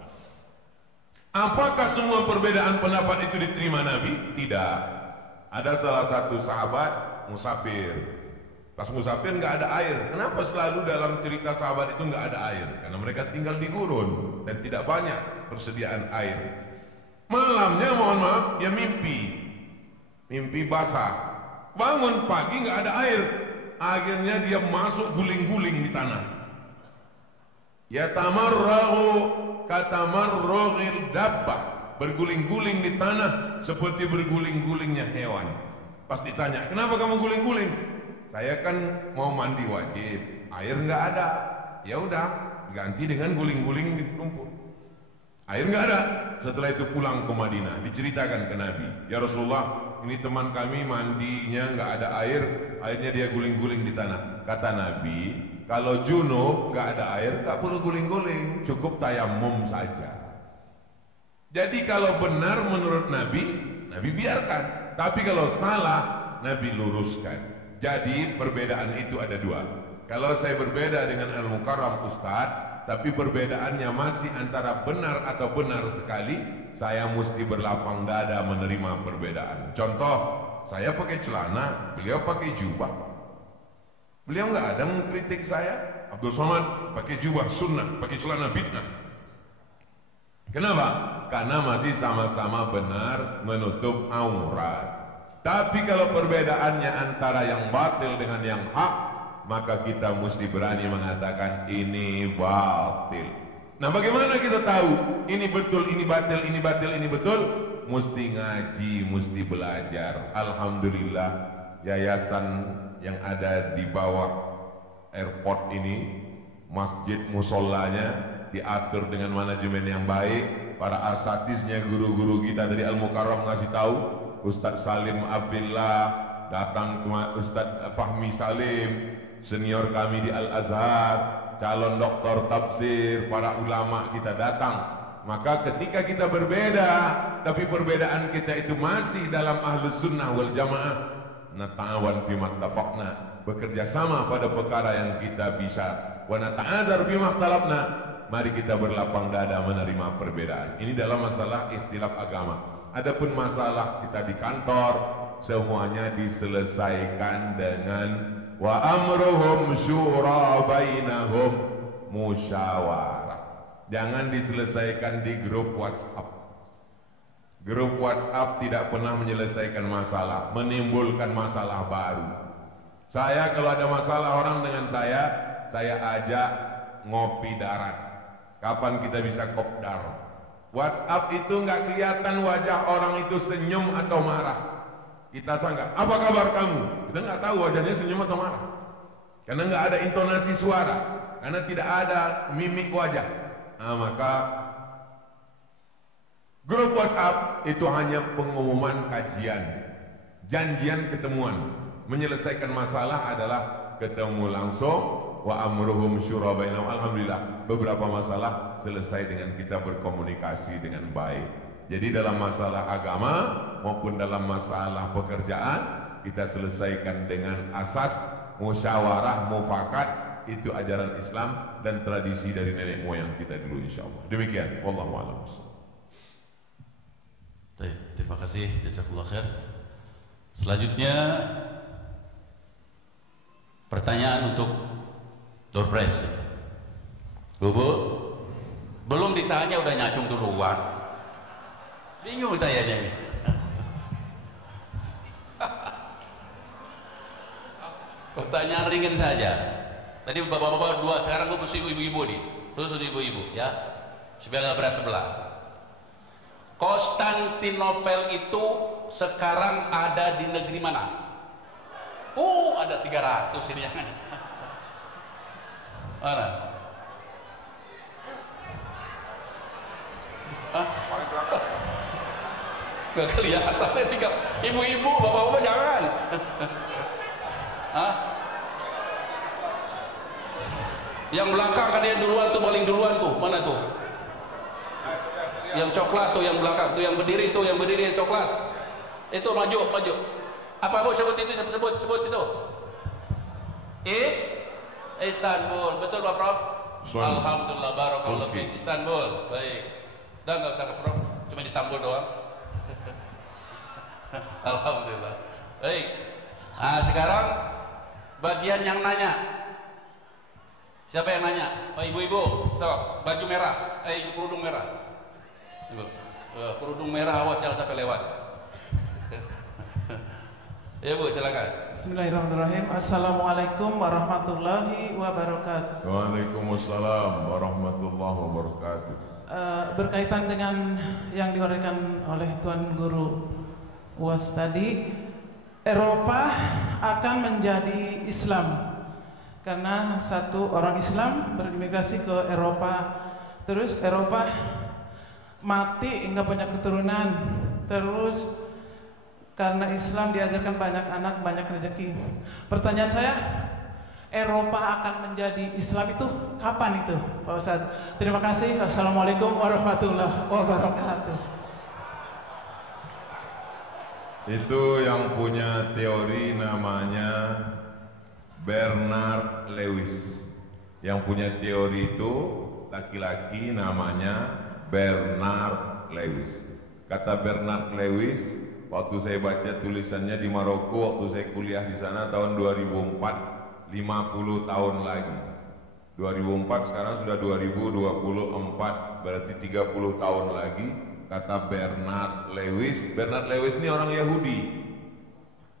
Apakah semua perbedaan pendapat itu diterima Nabi? Tidak. Ada salah satu sahabat musafir. Pas musafir nggak ada air. Kenapa selalu dalam cerita sahabat itu nggak ada air? Karena mereka tinggal di gurun dan tidak banyak persediaan air. Malamnya mohon maaf dia mimpi basah. Bangun pagi nggak ada air. Akhirnya dia masuk guling-guling di tanah. Ya tamarrahu katamarrughil dabbah, berguling-guling di tanah seperti berguling-gulingnya hewan. Pas ditanya, kenapa kamu guling-guling? Saya kan mau mandi wajib, air nggak ada. Ya udah, ganti dengan guling-guling di lumpur. Air nggak ada. Setelah itu pulang ke Madinah, diceritakan ke Nabi, ya Rasulullah, ini teman kami mandinya nggak ada air, airnya dia guling-guling di tanah. Kata Nabi, kalau junub nggak ada air, nggak perlu guling-guling, cukup tayamum saja. Jadi kalau benar menurut Nabi, Nabi biarkan. Tapi kalau salah, Nabi luruskan. Jadi perbedaan itu ada dua. Kalau saya berbeda dengan Al-Mukarram Ustadz, tapi perbedaannya masih antara benar atau benar sekali, saya mesti berlapang dada menerima perbedaan. Contoh, saya pakai celana, beliau pakai jubah. Beliau nggak ada mengkritik saya. Abdul Somad pakai jubah sunnah, pakai celana bid'ah. Kenapa? Karena masih sama-sama benar menutup aurat. Tapi kalau perbedaannya antara yang batil dengan yang hak, maka kita mesti berani mengatakan ini batil. Nah, bagaimana kita tahu ini betul, ini batil, ini batil, ini betul? Mesti ngaji, mesti belajar. Alhamdulillah, yayasan yang ada di bawah airport ini, masjid musolanya diatur dengan manajemen yang baik. Para asatiznya, guru-guru kita dari Al-Mukarram ngasih tahu, Ustadz Salim Abdillah datang ke Ustadz Fahmi Salim, senior kami di Al-Azhar, calon doktor tafsir, para ulama kita datang. Maka ketika kita berbeda, tapi perbedaan kita itu masih dalam ahlus sunnah wal jamaah, nata'awan fi mattafaqna, bekerja sama pada perkara yang kita bisa, wa nata'azar fi makhtalafna, mari kita berlapang dada menerima perbedaan. Ini dalam masalah ikhtilaf agama. Adapun masalah kita di kantor, semuanya diselesaikan dengan wa amruhum syura bainahum, musyawarah. Jangan diselesaikan di grup WhatsApp. Grup WhatsApp tidak pernah menyelesaikan masalah, menimbulkan masalah baru. Saya kalau ada masalah orang dengan saya ajak ngopi darat. Kapan kita bisa kopdar? WhatsApp itu nggak kelihatan wajah orang itu senyum atau marah. Kita sangka, apa kabar kamu? Kita nggak tahu wajahnya senyum atau marah. Karena nggak ada intonasi suara, karena tidak ada mimik wajah. Nah, maka grup WhatsApp itu hanya pengumuman kajian, janjian ketemuan. Menyelesaikan masalah adalah ketemu langsung. Wa amruhum syura bainahum. Alhamdulillah, beberapa masalah selesai dengan kita berkomunikasi dengan baik. Jadi dalam masalah agama maupun dalam masalah pekerjaan, kita selesaikan dengan asas musyawarah mufakat. Itu ajaran Islam dan tradisi dari nenek moyang kita dulu, insyaallah. Demikian, wallahu a'lam. Terima kasih, jazakallahu khair. Selanjutnya pertanyaan untuk Door Prize. Bu, belum ditanya udah nyacung duluan. Bingung saya ini. Pertanyaan ringan saja. Tadi bapak-bapak dua, sekarang gue mesti ibu-ibu nih. Khusus ibu-ibu ya. Supaya nggak berat sebelah. Konstantinopel itu sekarang ada di negeri mana? Ada 300 ini jangan. Mana? Gak kelihatan tiga. Ibu-ibu, bapak-bapak jangan. Yang belakang kan yang duluan tuh, paling duluan tuh, mana tuh? Yang coklat tuh, yang belakang tuh, yang berdiri tuh, yang coklat. Itu maju. Apa bu sebut itu? Sebut itu. Istanbul, betul Pak Prof? Alhamdulillah, barakallahu fiik. Istanbul, baik. Udah nggak usah ke Prof, cuma di Istanbul doang. Alhamdulillah, baik. Nah sekarang bagian yang nanya. Siapa yang nanya? Oh ibu-ibu, sok baju merah, kerudung merah. Ibu, kerudung merah, awas jangan sampai lewat. Ya Bu, silakan. Bismillahirrahmanirrahim. Assalamualaikum warahmatullahi wabarakatuh. Waalaikumsalam warahmatullahi wabarakatuh. Berkaitan dengan yang diuraikan oleh Tuan Guru UAS tadi, Eropa akan menjadi Islam karena satu orang Islam berimigrasi ke Eropa, terus Eropa mati nggak punya keturunan, terus karena Islam diajarkan banyak anak, banyak rezeki. Pertanyaan saya, Eropa akan menjadi Islam itu kapan itu, Pak Ustadz? Terima kasih. Assalamualaikum warahmatullahi wabarakatuh. Itu yang punya teori namanya Bernard Lewis. Yang punya teori itu laki-laki namanya Bernard Lewis. Kata Bernard Lewis, waktu saya baca tulisannya di Maroko, waktu saya kuliah di sana tahun 2004, 50 tahun lagi. 2004 sekarang sudah 2024, berarti 30 tahun lagi. Kata Bernard Lewis. Bernard Lewis ini orang Yahudi.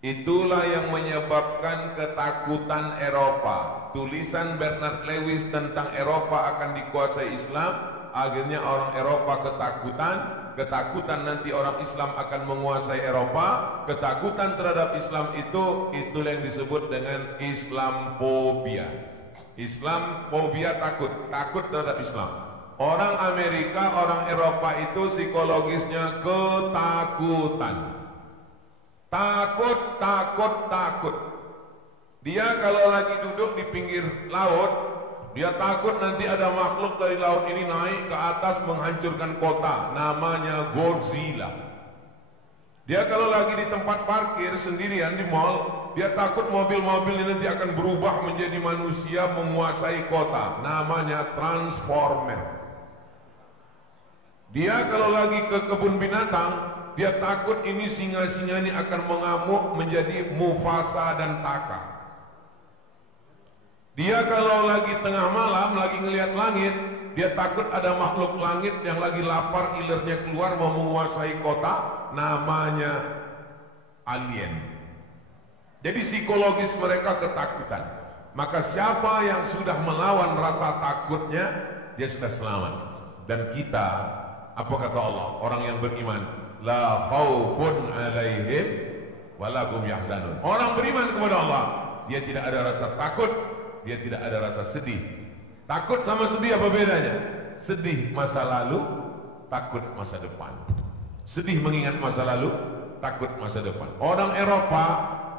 Itulah yang menyebabkan ketakutan Eropa. Tulisan Bernard Lewis tentang Eropa akan dikuasai Islam, akhirnya orang Eropa ketakutan nanti orang Islam akan menguasai Eropa. Ketakutan terhadap Islam itulah yang disebut dengan Islamophobia. Islamophobia, takut terhadap Islam. Orang Amerika, orang Eropa itu psikologisnya ketakutan. Takut. Dia kalau lagi duduk di pinggir laut, dia takut nanti ada makhluk dari laut ini naik ke atas menghancurkan kota, namanya Godzilla. Dia kalau lagi di tempat parkir sendirian di mall, dia takut mobil-mobil ini nanti akan berubah menjadi manusia menguasai kota, namanya Transformer. Dia kalau lagi ke kebun binatang, dia takut ini singa-singa ini akan mengamuk menjadi Mufasa dan Taka. Dia kalau lagi tengah malam, lagi ngelihat langit, dia takut ada makhluk langit yang lagi lapar, ilernya keluar mau menguasai kota, namanya alien. Jadi psikologis mereka ketakutan. Maka siapa yang sudah melawan rasa takutnya, dia sudah selamat. Dan kita, apa kata Allah? Orang yang beriman, la khaufun alaihim walahum yahzanun. Orang beriman kepada Allah, dia tidak ada rasa takut, dia tidak ada rasa sedih. Takut sama sedih apa bedanya? Sedih masa lalu, takut masa depan. Sedih mengingat masa lalu, takut masa depan. Orang Eropa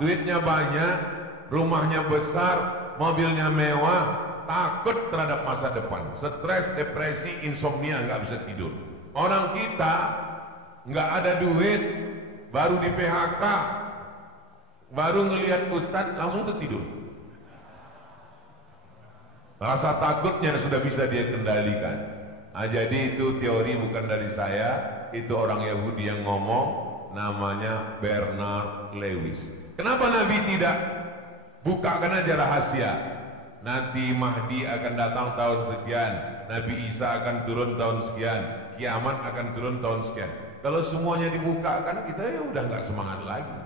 duitnya banyak, rumahnya besar, mobilnya mewah, takut terhadap masa depan. Stres, depresi, insomnia, nggak bisa tidur. Orang kita nggak ada duit, baru di PHK, baru ngelihat ustadz langsung tertidur. Rasa takutnya sudah bisa dia kendalikan. Nah, jadi itu teori bukan dari saya, itu orang Yahudi yang ngomong, namanya Bernard Lewis. Kenapa Nabi tidak bukakan aja rahasia? Nanti Mahdi akan datang tahun sekian, Nabi Isa akan turun tahun sekian, kiamat akan turun tahun sekian. Kalau semuanya dibukakan, kita ya udah nggak semangat lagi.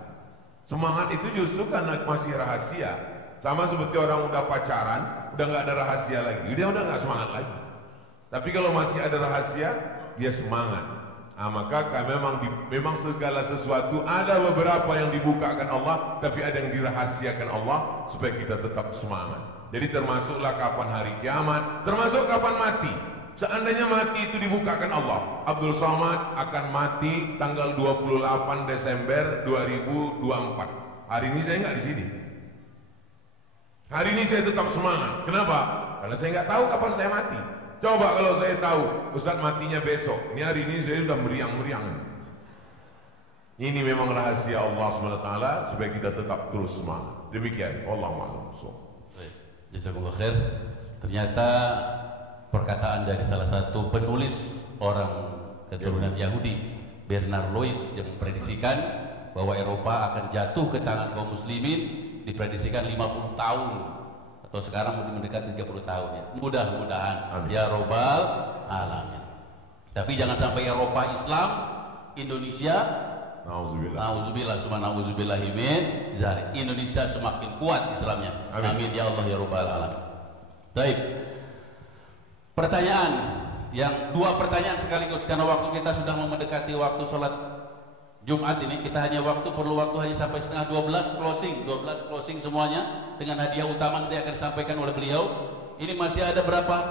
Semangat itu justru karena masih rahasia. Sama seperti orang udah pacaran, udah nggak ada rahasia lagi, dia udah nggak semangat lagi. Tapi kalau masih ada rahasia, dia semangat. Nah, maka memang segala sesuatu ada beberapa yang dibukakan Allah, tapi ada yang dirahasiakan Allah supaya kita tetap semangat. Jadi termasuklah kapan hari kiamat, termasuk kapan mati. Seandainya mati itu dibukakan Allah, Abdul Somad akan mati tanggal 28 Desember 2024. Hari ini saya nggak di sini. Hari ini saya tetap semangat. Kenapa? Karena saya nggak tahu kapan saya mati. Coba kalau saya tahu Ustaz matinya besok, ini hari ini saya sudah meriang-meriang. Ini memang rahasia Allah SWT supaya kita tetap terus semangat. Demikian. Wallahu a'lam. Jazakumullah khair. Ternyata perkataan dari salah satu penulis orang keturunan Yahudi, Bernard Lewis, yang memprediksikan bahwa Eropa akan jatuh ke tangan kaum muslimin, diprediksikan 50 tahun atau sekarang mau mendekati 30 tahun ya. Mudah-mudahan ya Robbal alamin. Tapi jangan sampai Eropa Islam, Indonesia nauzubillah summa nauzubillahi min dzalik. Indonesia semakin kuat Islamnya. Amin ya Allah ya Robbal alamin. Baik. Pertanyaan yang dua pertanyaan sekaligus karena waktu kita sudah mendekati waktu sholat Jumat ini, kita perlu waktu hanya sampai setengah 12 closing semuanya dengan hadiah utama nanti akan disampaikan oleh beliau. Ini masih ada berapa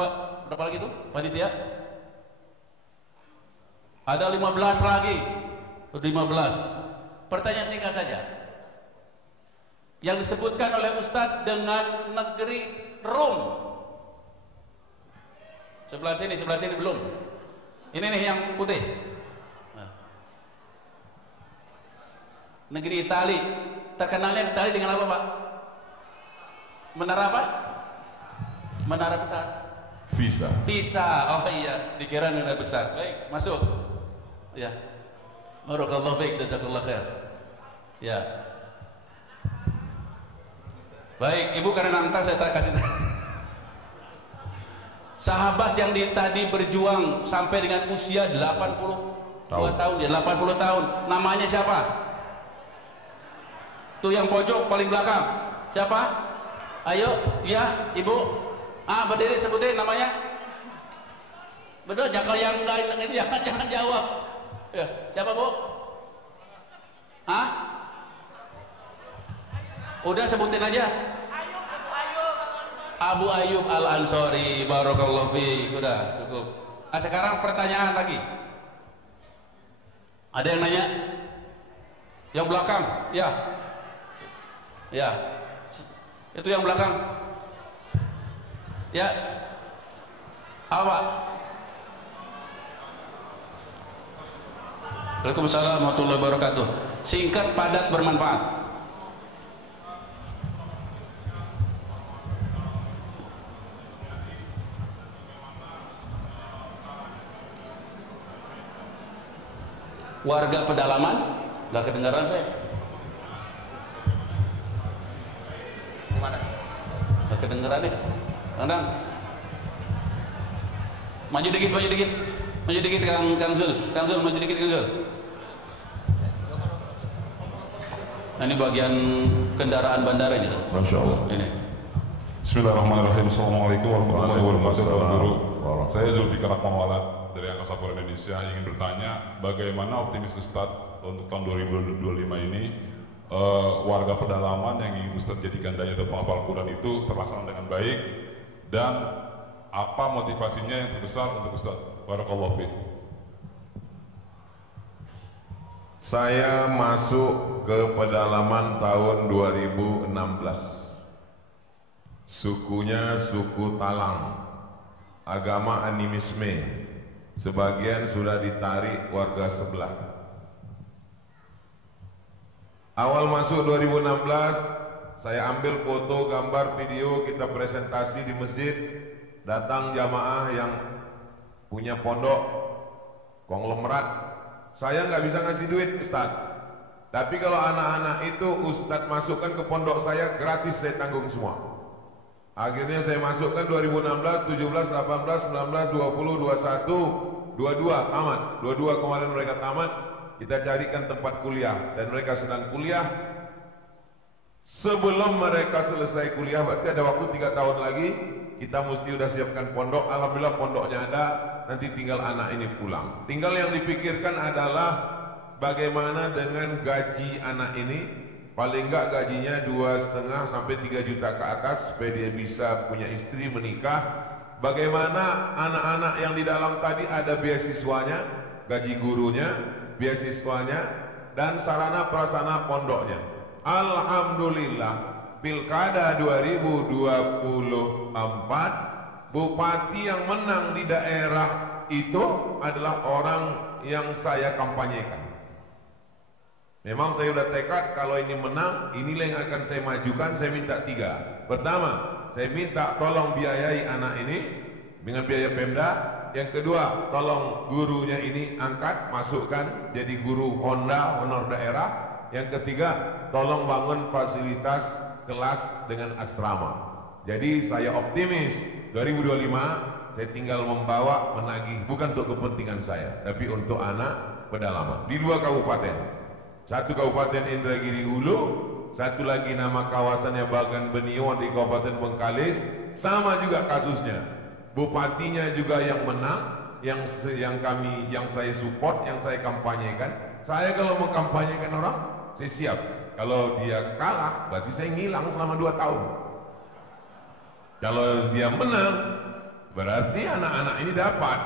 lagi tuh panitia? Ada 15 lagi. 15. Pertanyaan singkat saja. Yang disebutkan oleh Ustadz dengan negeri Rom. Sebelah sini belum. Ini nih yang putih. Negeri Itali, terkenalnya Itali dengan apa Pak? Menara apa? Menara besar. Pisa. Oh iya, dikira menara besar. Baik, masuk. Ya. Barakallahu fiik, jazakallahu khair. Ya. Baik, Ibu karena nanti saya kasih. Sahabat yang tadi berjuang sampai dengan usia 82 tahun ya, 80 tahun. Namanya siapa? Tuh yang pojok paling belakang. Siapa? Ayo, ya, Ibu. Berdiri sebutin namanya. Betul, jangan yang lain jangan jawab. Ya, siapa, Bu? Udah sebutin aja. Abu Ayyub Al-Ansori. Barakallahu fiik. Udah, cukup. Sekarang pertanyaan lagi. Ada yang nanya? Yang belakang, ya. Ya, itu yang belakang. Ya, awak. Waalaikumsalam warahmatullahi wabarakatuh. Singkat, padat, bermanfaat. Warga pedalaman, nggak kedengaran saya. Mana? Nggak kedengeran nih, Kang. Maju dikit, maju dikit. Maju dikit Kang Zul. Kang Zul, maju dikit Kang Zul. Nah, ini bagian kendaraan bandara ini. Masya Allah. Ini. Bismillahirrahmanirrahim. Assalamualaikum warahmatullahi wabarakatuh. Tuan Guru, Waalaikumsalam. saya Zulfikar Akmawalat dari Angkasa Pura Indonesia ingin bertanya bagaimana optimis Ustadz untuk tahun 2025 ini warga pedalaman yang ingin Ustadz jadikan daya atau penghafal Quran itu terlaksana dengan baik, dan apa motivasinya yang terbesar untuk Ustadz? Barakallahu fiik. Saya masuk ke pedalaman tahun 2016. Sukunya suku Talang, agama animisme. Sebagian sudah ditarik warga sebelah. Awal masuk 2016, saya ambil foto, gambar, video, kita presentasi di masjid. Datang jamaah yang punya pondok, konglomerat. Saya nggak bisa ngasih duit, Ustadz. Tapi kalau anak-anak itu Ustadz masukkan ke pondok saya, gratis saya tanggung semua. Akhirnya saya masukkan 2016, 17, 18, 19, 20, 21, 22 tamat. 22 kemarin mereka tamat. Kita carikan tempat kuliah dan mereka sedang kuliah. Sebelum mereka selesai kuliah, berarti ada waktu 3 tahun lagi, kita mesti udah siapkan pondok. Alhamdulillah pondoknya ada, nanti tinggal anak ini pulang. Tinggal yang dipikirkan adalah bagaimana dengan gaji anak ini. Paling enggak gajinya 2,5 sampai 3 juta ke atas supaya dia bisa punya istri, menikah. Bagaimana anak-anak yang di dalam tadi ada beasiswanya, gaji gurunya, beasiswanya, dan sarana prasarana pondoknya. Alhamdulillah, Pilkada 2024, bupati yang menang di daerah itu adalah orang yang saya kampanyekan. Memang saya sudah tekad kalau ini menang, inilah yang akan saya majukan. Saya minta 3. Pertama, saya minta tolong biayai anak ini dengan biaya Pemda. Yang kedua, tolong gurunya ini angkat, masukkan jadi guru Honda, honor daerah. Yang ketiga, tolong bangun fasilitas kelas dengan asrama. Jadi saya optimis 2025 saya tinggal membawa, menagih, bukan untuk kepentingan saya, tapi untuk anak pedalaman di 2 kabupaten. Satu kabupaten Indragiri Hulu, satu lagi nama kawasannya Bagan Benio di Kabupaten Bengkalis. Sama juga kasusnya, bupatinya juga yang menang, yang saya support, yang saya kampanyekan. Saya kalau mengkampanyekan orang, saya siap. Kalau dia kalah, berarti saya ngilang selama 2 tahun. Kalau dia menang, berarti anak-anak ini dapat.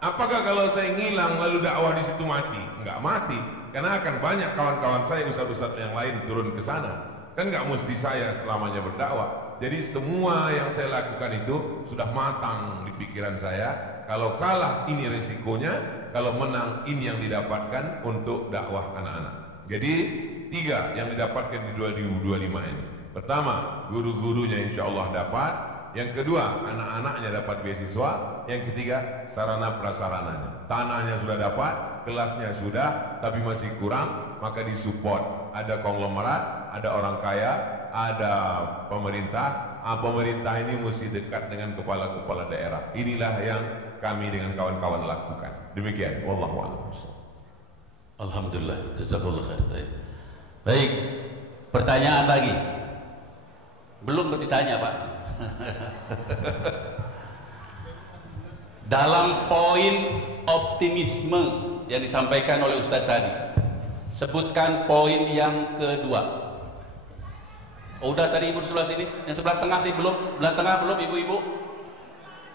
Apakah kalau saya ngilang lalu dakwah di situ mati? Enggak mati. Karena akan banyak kawan-kawan saya, ustadz-ustadz yang lain turun ke sana. Kan nggak mesti saya selamanya berdakwah. Jadi semua yang saya lakukan itu sudah matang di pikiran saya. Kalau kalah ini risikonya, kalau menang ini yang didapatkan untuk dakwah anak-anak. Jadi 3 yang didapatkan di 2025 ini. Pertama, guru-gurunya insya Allah dapat. Yang kedua, anak-anaknya dapat beasiswa. Yang ketiga, sarana prasarananya. Tanahnya sudah dapat, kelasnya sudah, tapi masih kurang, maka disupport. Ada konglomerat, ada orang kaya, ada pemerintah. Pemerintah ini mesti dekat dengan kepala-kepala daerah. Inilah yang kami dengan kawan-kawan lakukan. Demikian, wallahu a'lam. Alhamdulillah, jazakallahu khair. Baik, pertanyaan lagi. Belum ditanya, Pak. Dalam poin optimisme yang disampaikan oleh Ustadz tadi, sebutkan poin yang kedua. Oh, udah tadi ibu di sebelah sini, yang sebelah tengah tadi belum, sebelah tengah belum, ibu-ibu.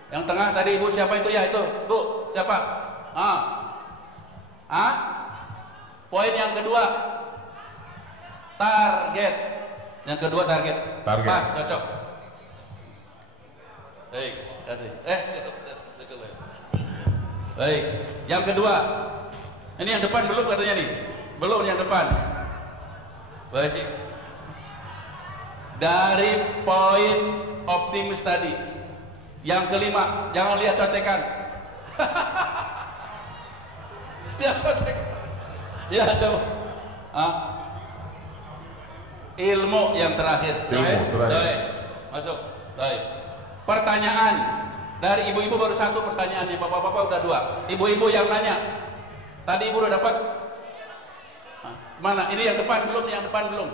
Yang tengah tadi ibu siapa itu ya itu, Bu, siapa? Poin yang kedua, target. Yang kedua target. Pas, cocok. Baik, kasih. Baik, yang kedua. Ini yang depan belum katanya nih. Belum yang depan. Baik. Dari poin optimis tadi. Yang kelima, jangan lihat contekan. Lihat contekan. Ya, sama. Ilmu yang terakhir. Ilmu terakhir. Masuk. Baik. Pertanyaan, Dari ibu-ibu baru satu pertanyaannya, bapak-bapak udah dua. Ibu-ibu yang nanya, tadi ibu udah dapat? Mana? Ini yang depan belum? Yang depan belum?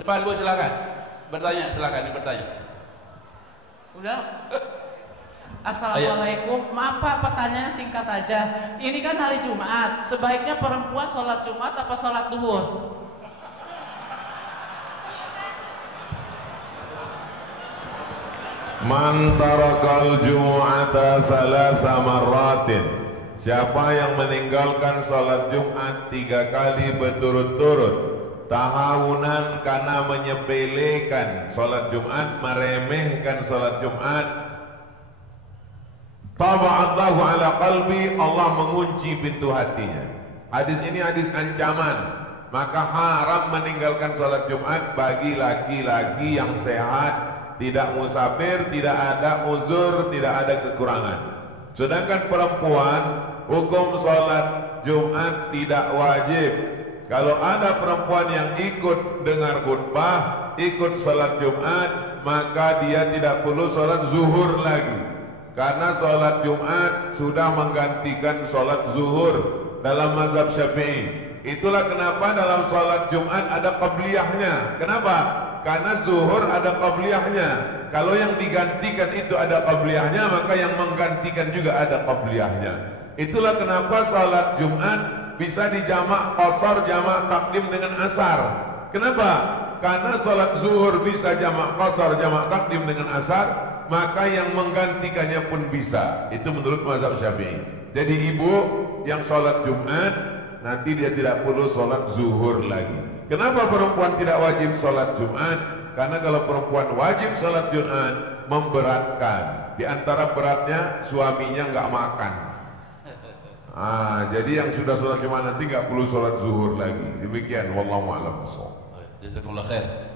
Depan bu, silakan. Bertanya, silakan bertanya. Udah. Assalamualaikum. Maaf Pak, pertanyaannya singkat aja. Ini kan hari Jumat. Sebaiknya perempuan sholat Jumat apa sholat duhur? Man tarakal jumu'ata salasa marratin. Siapa yang meninggalkan salat Jumat 3 kali berturut-turut, tahawunan karena menyepelekan salat Jumat, meremehkan salat Jumat, taba'allahu ala qalbi, Allah mengunci pintu hatinya. Hadis ini hadis ancaman. Maka haram meninggalkan salat Jumat bagi laki-laki yang sehat, tidak musafir, tidak ada uzur, tidak ada kekurangan. Sedangkan perempuan, hukum salat Jumat tidak wajib. Kalau ada perempuan yang ikut dengar khutbah, ikut salat Jumat, maka dia tidak perlu salat zuhur lagi. Karena salat Jumat sudah menggantikan salat zuhur dalam mazhab Syafi'i. Itulah kenapa dalam salat Jumat ada qabliyahnya. Kenapa? Karena zuhur ada qabliyahnya. Kalau yang digantikan itu ada qabliyahnya, maka yang menggantikan juga ada qabliyahnya. Itulah kenapa salat Jumat bisa dijamak qasar, jamak takdim dengan asar. Kenapa? Karena salat zuhur bisa jamak qasar, jamak takdim dengan asar, maka yang menggantikannya pun bisa. Itu menurut mazhab Syafi'i. Jadi ibu yang salat Jumat nanti dia tidak perlu salat zuhur lagi. Kenapa perempuan tidak wajib sholat Jumat? Karena kalau perempuan wajib sholat Jumat memberatkan. Di antara beratnya suaminya nggak makan. Jadi yang sudah sholat Jumat nanti nggak perlu sholat zuhur lagi. Demikian, wallahu a'lam bishawab. Jazakumullah khair.